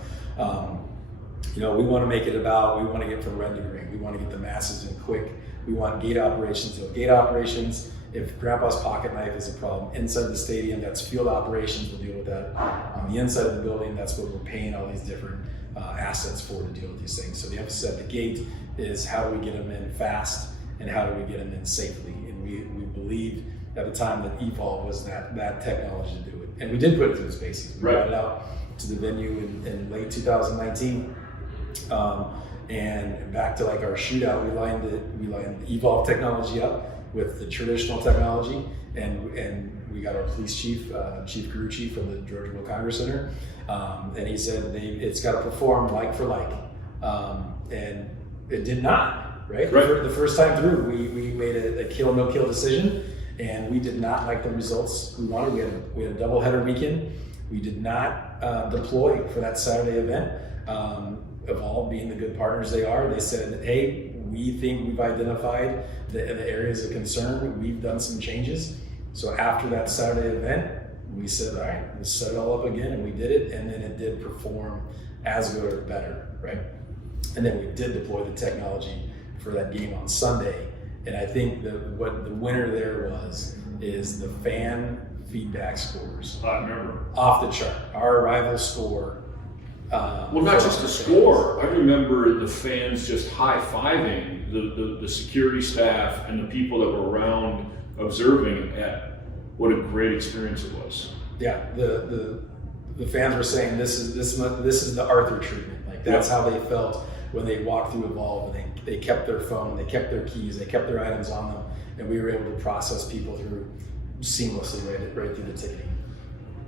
We want to make it about, we want to get from red to green. We want to get the masses in quick. We want gate operations. So gate operations, if Grandpa's pocket knife is a problem inside the stadium, that's field operations, we'll deal with that. On the inside of the building, that's what we're paying all these different assets for to deal with these things. So the emphasis at the gate is how do we get them in fast, and how do we get them in safely? And we believed at the time that Evolve was that technology to do it. And we did put it through the spaces. We brought it out to the venue in late 2019. And back to like our shootout, we lined Evolve technology up with the traditional technology, and we got our police chief, Chief Crew Chief from the Georgia Congress Center, and he said it's got to perform like for like, and it did not. Right? The first time through, we made a kill no kill decision, and we did not like the results we wanted. We had a doubleheader weekend. We did not deploy for that Saturday event. Evolve being the good partners they are, they said, hey, we think we've identified the areas of concern. We've done some changes. So after that Saturday event, we said, all right, let's set it all up again, and we did it, and then it did perform as good or better, right? And then we did deploy the technology for that game on Sunday. And I think what the winner there is the fan feedback scores. I remember. Off the chart. Our arrival score. Well, not just the score. I remember the fans just high-fiving the security staff and the people that were around observing at what a great experience it was. Yeah, the fans were saying this is the Arthur treatment. Like that's how they felt when they walked through Evolve, and they kept their phone, they kept their keys, they kept their items on them, and we were able to process people through seamlessly right through the ticketing.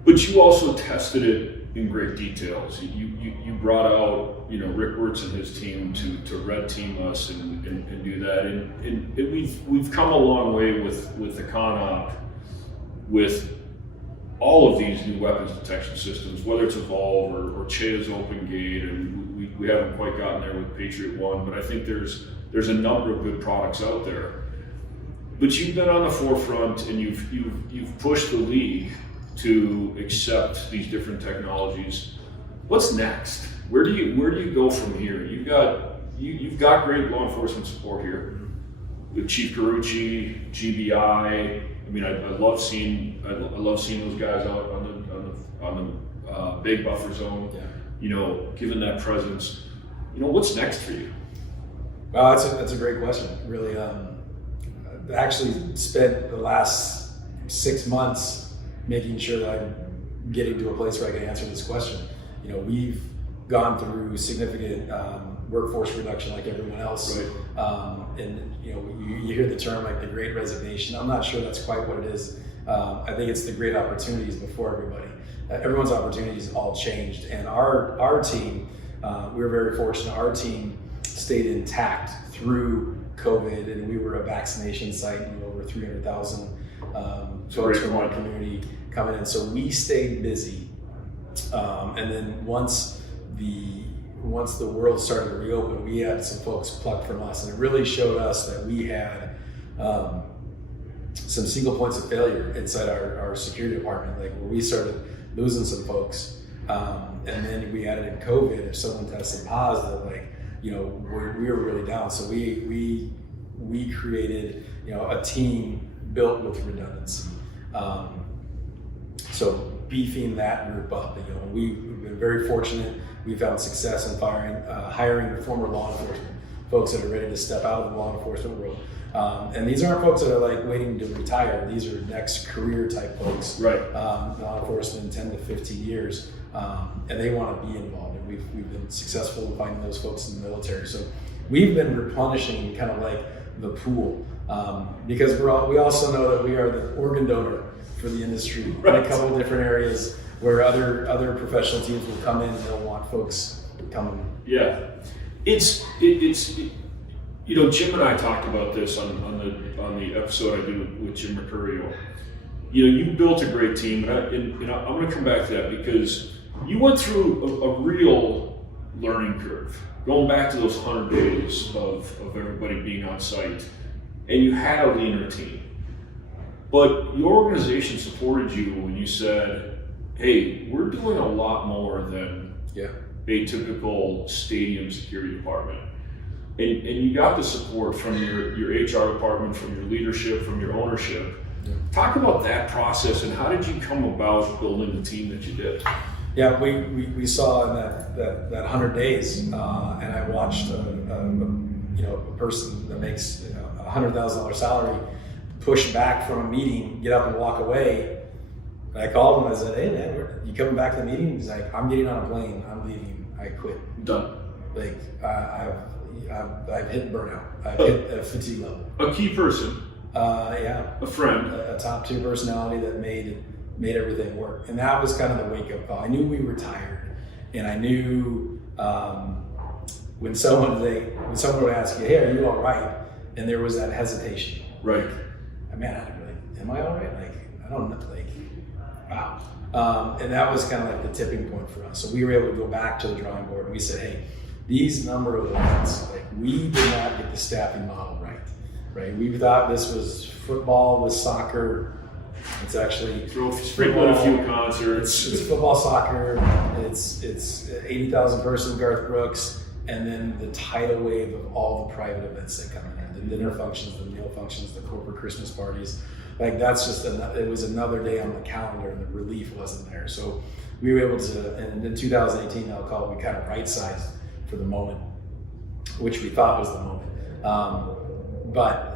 But you also tested it in great details. You brought out, Rick Wirtz and his team to red team us and do that. And we've come a long way with the ConOp, with all of these new weapons detection systems, whether it's Evolve or Chea's Open Gate, and we haven't quite gotten there with Patriot One, but I think there's a number of good products out there. But you've been on the forefront, and you've pushed the league to accept these different technologies. What's next? Where do you go from here? You've got great law enforcement support here with Chief Carucci, GBI. I mean, I love seeing those guys out on the big buffer zone. Yeah. Given that presence, what's next for you? Well, that's a great question. Really, I actually spent the last 6 months making sure that I'm getting to a place where I can answer this question. We've gone through significant workforce reduction like everyone else. Right. And you hear the term like the Great Resignation. I'm not sure that's quite what it is. I think it's the great opportunities before everybody. Everyone's opportunities all changed, and our team, we were very fortunate. Our team stayed intact through COVID, and we were a vaccination site, and over 300,000 folks from our community coming in. So we stayed busy, and then once the world started to reopen, we had some folks plucked from us, and it really showed us that we had some single points of failure inside our security department, like where we started losing some folks, and then we added in COVID. If someone tested positive, we were really down. So we created a team built with redundancy. So beefing that group up. We've been very fortunate. We found success in hiring former law enforcement folks that are ready to step out of the law enforcement world. And these aren't folks that are waiting to retire. These are next career type folks. Right. Law enforcement 10 to 15 years, and they want to be involved. And we've been successful in finding those folks in the military. So we've been replenishing kind of like the pool, because we also know that we are the organ donor for the industry. Right. In a couple of different areas where other professional teams will come in and they'll want folks coming. Yeah, it's Jim and I talked about this on the episode I did with Jim Mercurio. You built a great team, and I'm going to come back to that because you went through a real learning curve, going back to those 100 days of everybody being on site, and you had a leaner team. But your organization supported you when you said, hey, we're doing a lot more than a typical stadium security department. And you got the support from your HR department, from your leadership, from your ownership. Yeah. Talk about that process, and how did you come about building the team that you did? Yeah, we saw in that 100 days, and I watched a person that makes a $100,000 salary push back from a meeting, get up and walk away. And I called him. I said, "Hey man, you coming back to the meeting?" He's like, "I'm getting on a plane. I'm leaving. I quit. Done." I've hit burnout. I've hit a fatigue level. A key person. A friend. A top tier personality that made everything work. And that was kind of the wake up call. I knew we were tired, and I knew when someone would ask you, "Hey, are you all right?" And there was that hesitation. Right. Man, am I all right? I don't know. Wow. And that was kind of the tipping point for us. So we were able to go back to the drawing board, and we said, hey, these number of events, we did not get the staffing model right? We thought this was football with soccer. It's actually sprinkle in a few concerts. It's football, soccer. It's 80,000 person Garth Brooks, and then the tidal wave of all the private events that come in there, the dinner functions, the meal functions, the corporate Christmas parties. That's just it was another day on the calendar, and the relief wasn't there. So we were able to, and in 2018, I'll call it, we kind of right-sized for the moment, which we thought was the moment.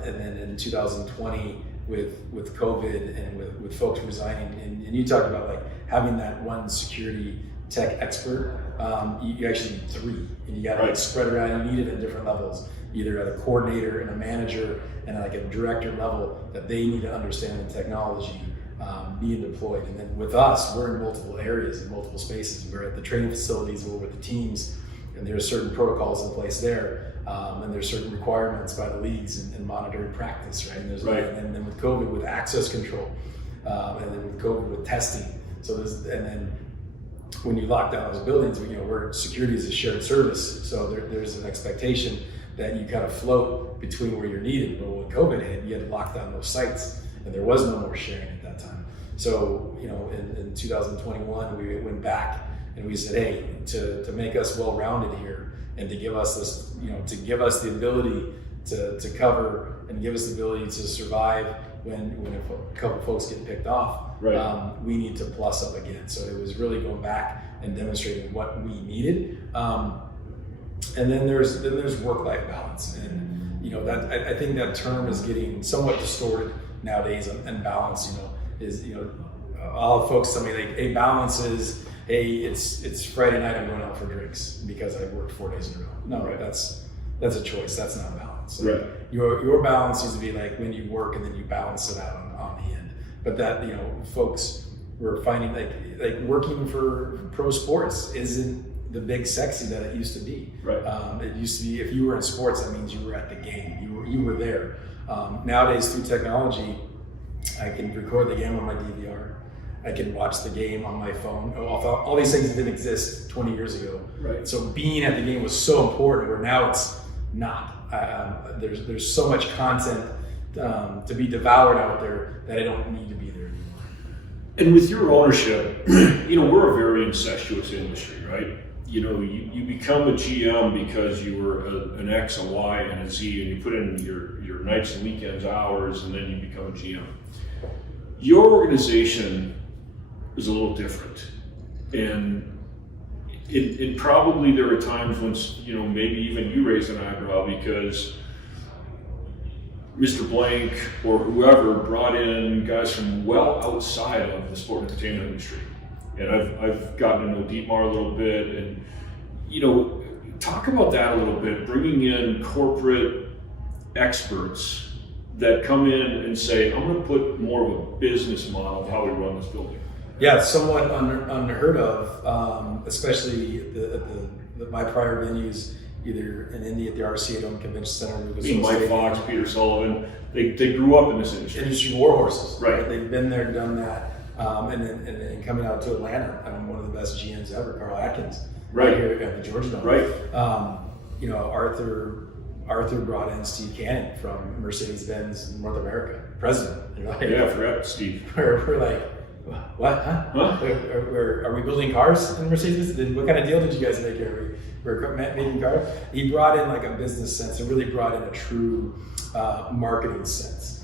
And then in 2020, with COVID and with folks resigning, and you talked about having that one security tech expert, you actually need three, and you got to spread around. You need it at different levels, either at a coordinator and a manager and a director level, that they need to understand the technology being deployed. And then with us, we're in multiple areas and multiple spaces. We're at the training facilities, we're with the teams, and there's certain protocols in place there, and there's certain requirements by the leagues and monitoring practice, right? And there's and then with COVID, with access control, and then with COVID, with testing. So and then when you lock down those buildings, where security is a shared service, so there's an expectation that you kind of float between where you're needed. But when COVID hit, you had to lock down those sites, and there was no more sharing at that time. So in 2021, we went back and we said, hey, to make us well-rounded here, and to give us this, to give us the ability to cover and give us the ability to survive when a couple folks get picked off, we need to plus up again. So it was really going back and demonstrating what we needed. And then there's work-life balance, and that I think that term is getting somewhat distorted nowadays. And balance, all folks tell me like, hey, balance is, hey, it's Friday night, I'm going out for drinks because I worked 4 days in a row. No, that's a choice. That's not balance. Like, your balance needs to be like when you work and then you balance it out on the end. But that folks were finding like working for pro sports isn't the big sexy that it used to be. It used to be, if you were in sports, that means you were at the game. You were there. Nowadays, through technology, I can record the game on my DVR. I can watch the game on my phone. All these things didn't exist 20 years ago. So being at the game was so important, where now it's not. There's so much content to be devoured out there that I don't need to be there anymore. And with your ownership, we're a very incestuous industry, right? You become a GM because you were an X, a Y, and a Z, and you put in your nights and weekends hours, and then you become a GM. Your organization is a little different, and it probably there are times when maybe even you raise an eyebrow because Mr. Blank or whoever brought in guys from well outside of the sport and entertainment industry. And I've gotten to know Dietmar a little bit, and talk about that a little bit, bringing in corporate experts that come in and say, I'm going to put more of a business model of how we run this building. Yeah, it's somewhat unheard of, especially my prior venues, either in Indy at the RCA Dome Convention Center. Mike Fox, Peter Sullivan, they grew up in this industry. Industry warhorses, right? They've been there, done that. And then coming out to Atlanta, I'm one of the best GMs ever, Carl Atkins, right here at the Georgia Dome. Arthur brought in Steve Cannon from Mercedes-Benz North America, president. I forgot Steve. We're like, what? Huh? Are we building cars in Mercedes? What kind of deal did you guys make here? We're making cars. He brought in like a business sense, and really brought in a true marketing sense.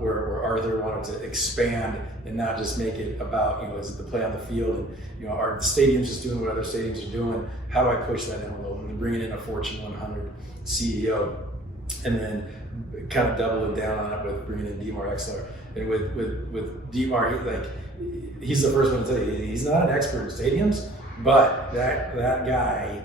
Where Arthur wanted to expand and not just make it about, is it the play on the field, and are the stadiums just doing what other stadiums are doing? How do I push that envelope? And then bringing in a Fortune 100 CEO, and then kind of doubling down on it with bringing in Dietmar Exler. And with Dietmar, he's the first one to tell you he's not an expert in stadiums, but that guy,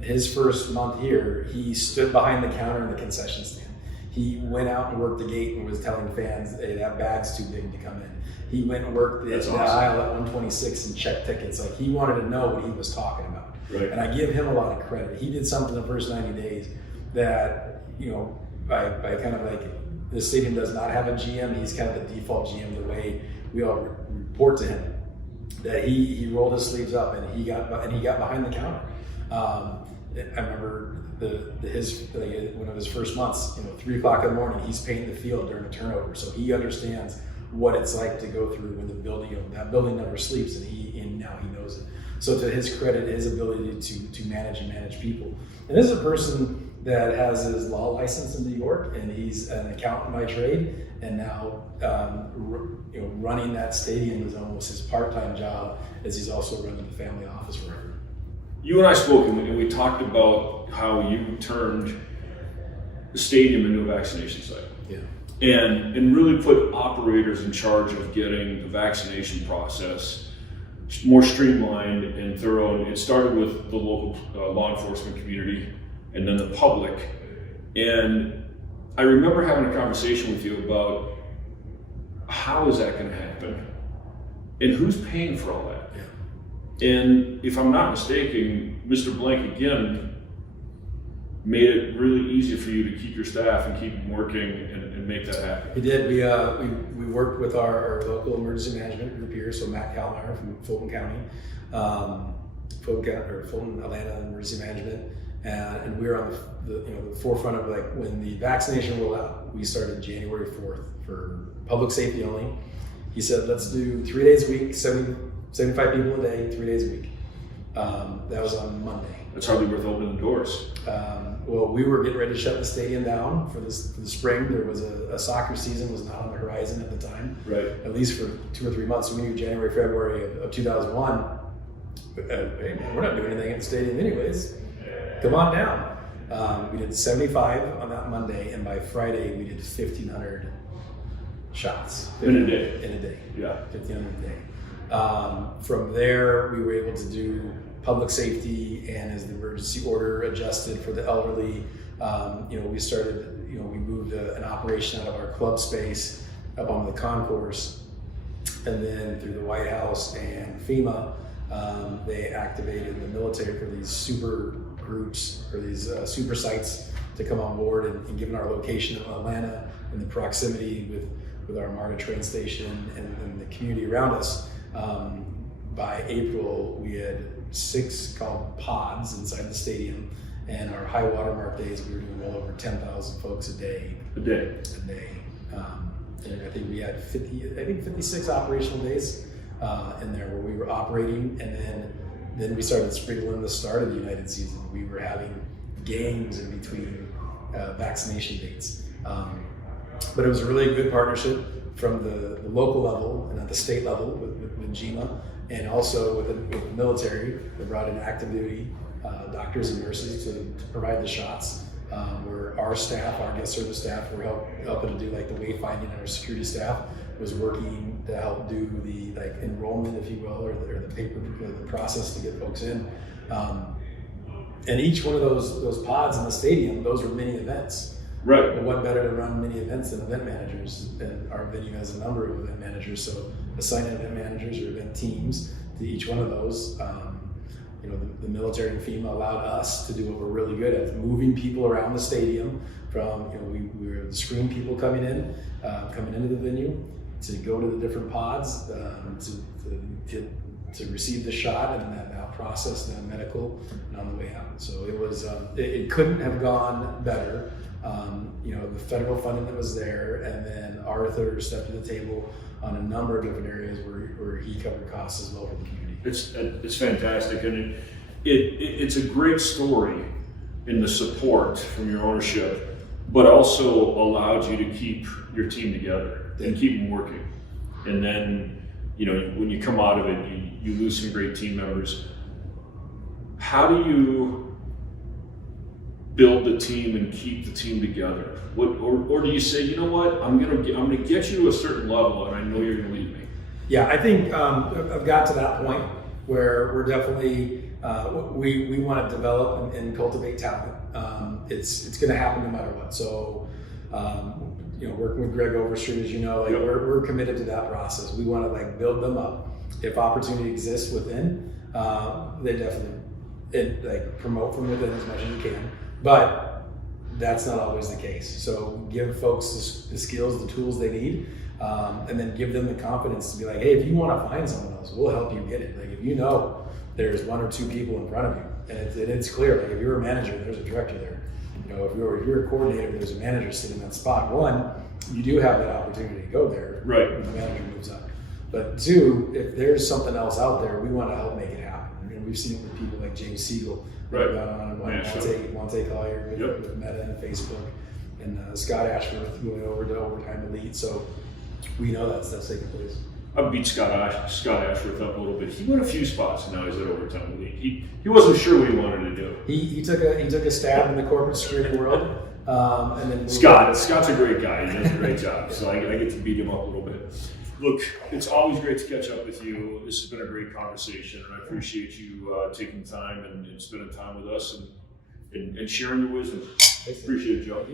his first month here, he stood behind the counter in the concession stand. He went out and worked the gate and was telling fans, hey, that bag's too big to come in. He went and worked the aisle at 126 and checked tickets. Like, he wanted to know what he was talking about. And I give him a lot of credit. He did something the first 90 days that, by kind of like, the stadium does not have a GM. He's kind of the default GM, the way we all report to him. That he rolled his sleeves up and he got behind the counter. I remember one of his first months, 3 o'clock in the morning, he's painting the field during a turnover. So he understands what it's like to go through when the building, that building never sleeps, and now he knows it. So to his credit, his ability to manage people. And this is a person that has his law license in New York, and he's an accountant by trade, and now running that stadium is almost his part-time job, as he's also running the family office forever. You and I spoke, and we talked about how you turned the stadium into a vaccination site. And really put operators in charge of getting the vaccination process more streamlined and thorough. And it started with the local law enforcement community and then the public. And I remember having a conversation with you about how is that going to happen? And who's paying for all that? Yeah. And if I'm not mistaken, Mr. Blank again made it really easy for you to keep your staff and keep them working and make that happen. We did. We worked with our local emergency management group here. So Matt Kalmeyer from Fulton County, Fulton Atlanta Emergency Management, and we were on the forefront of like when the vaccination rolled out. We started January 4th for public safety only. He said, let's do 3 days a week, 75 people a day, 3 days a week. That was on Monday. It's hardly worth opening the doors. Well, we were getting ready to shut the stadium down for the spring. There was a soccer season was not on the horizon at the time, right? At least for 2 or 3 months. So we knew January, February of 2001. Hey man, we're not doing anything at the stadium anyways. Come on down. We did 75 on that Monday, and by Friday we did 1,500 shots in a day. In a day, yeah, 1,500 a day. From there, we were able to do public safety, and as the emergency order adjusted for the elderly, we started, we moved an operation out of our club space up on the concourse, and then through the White House and FEMA, they activated the military for these super groups or these super sites to come on board, and given our location in Atlanta and the proximity with our MARTA train station and the community around us, by April we had 6 called pods inside the stadium, and our high watermark days we were doing well over 10,000 folks a day. And I think we had 56 operational days in there where we were operating, and then we started sprinkling the start of the United season. We were having games in between vaccination dates. But it was a really good partnership from the local level and at the state level with GEMA, and also with the military. They brought in active duty doctors and nurses to provide the shots. Where our staff, our guest service staff, were helping to do like the wayfinding, and our security staff was working to help do the enrollment, if you will, or the process to get folks in. And each one of those pods in the stadium, those were mini events. Right. But what better to run mini events than event managers? And our venue has a number of event managers, so assigning event managers or event teams to each one of those. The military and FEMA allowed us to do what we're really good at, moving people around the stadium from, we were the screen people coming into the venue, to go to the different pods, to receive the shot, and then that process, then medical, and on the way out. So it was, it couldn't have gone better. The federal funding that was there, and then Arthur stepped to the table on a number of different areas where he covered costs as well for the community. It's fantastic, and it's a great story in the support from your ownership, but also allowed you to keep your team together and keep them working. And then, when you come out of it, you lose some great team members. How do you build the team and keep the team together? Or do you say, you know what, I'm gonna get you to a certain level, and I know you're gonna leave me? Yeah, I think I've got to that point where we're definitely we want to develop and cultivate talent. It's going to happen no matter what. So, working with Greg Overstreet, as you know, we're committed to that process. We want to build them up. If opportunity exists within, they definitely promote from within as much as you can. But that's not always the case. So give folks the skills, the tools they need. And then give them the confidence to be like, hey, if you want to find someone else, we'll help you get it. If there's 1 or 2 people in front of you, and it's clear, if you're a manager, there's a director there. If you're a coordinator, there's a manager sitting on spot. 1, you do have that opportunity to go there, right, when the manager moves up. But 2, if there's something else out there, we want to help make it happen. We've seen it with people like James Siegel, right, got on and Monte Collier with Meta and Facebook, and Scott Ashworth going over to Overtime Elite. So we know that's taking place. I beat Scott Ashworth up a little bit. He went a few spots, and now he's at Overtime Elite. He wasn't sure what he wanted to do. He took a stab in the corporate security world, and then Scott's a great guy. He does a great job. So I get to beat him up a little bit. Look, it's always great to catch up with you. This has been a great conversation, and I appreciate you taking time and spending time with us and sharing your wisdom. Appreciate it, Joe.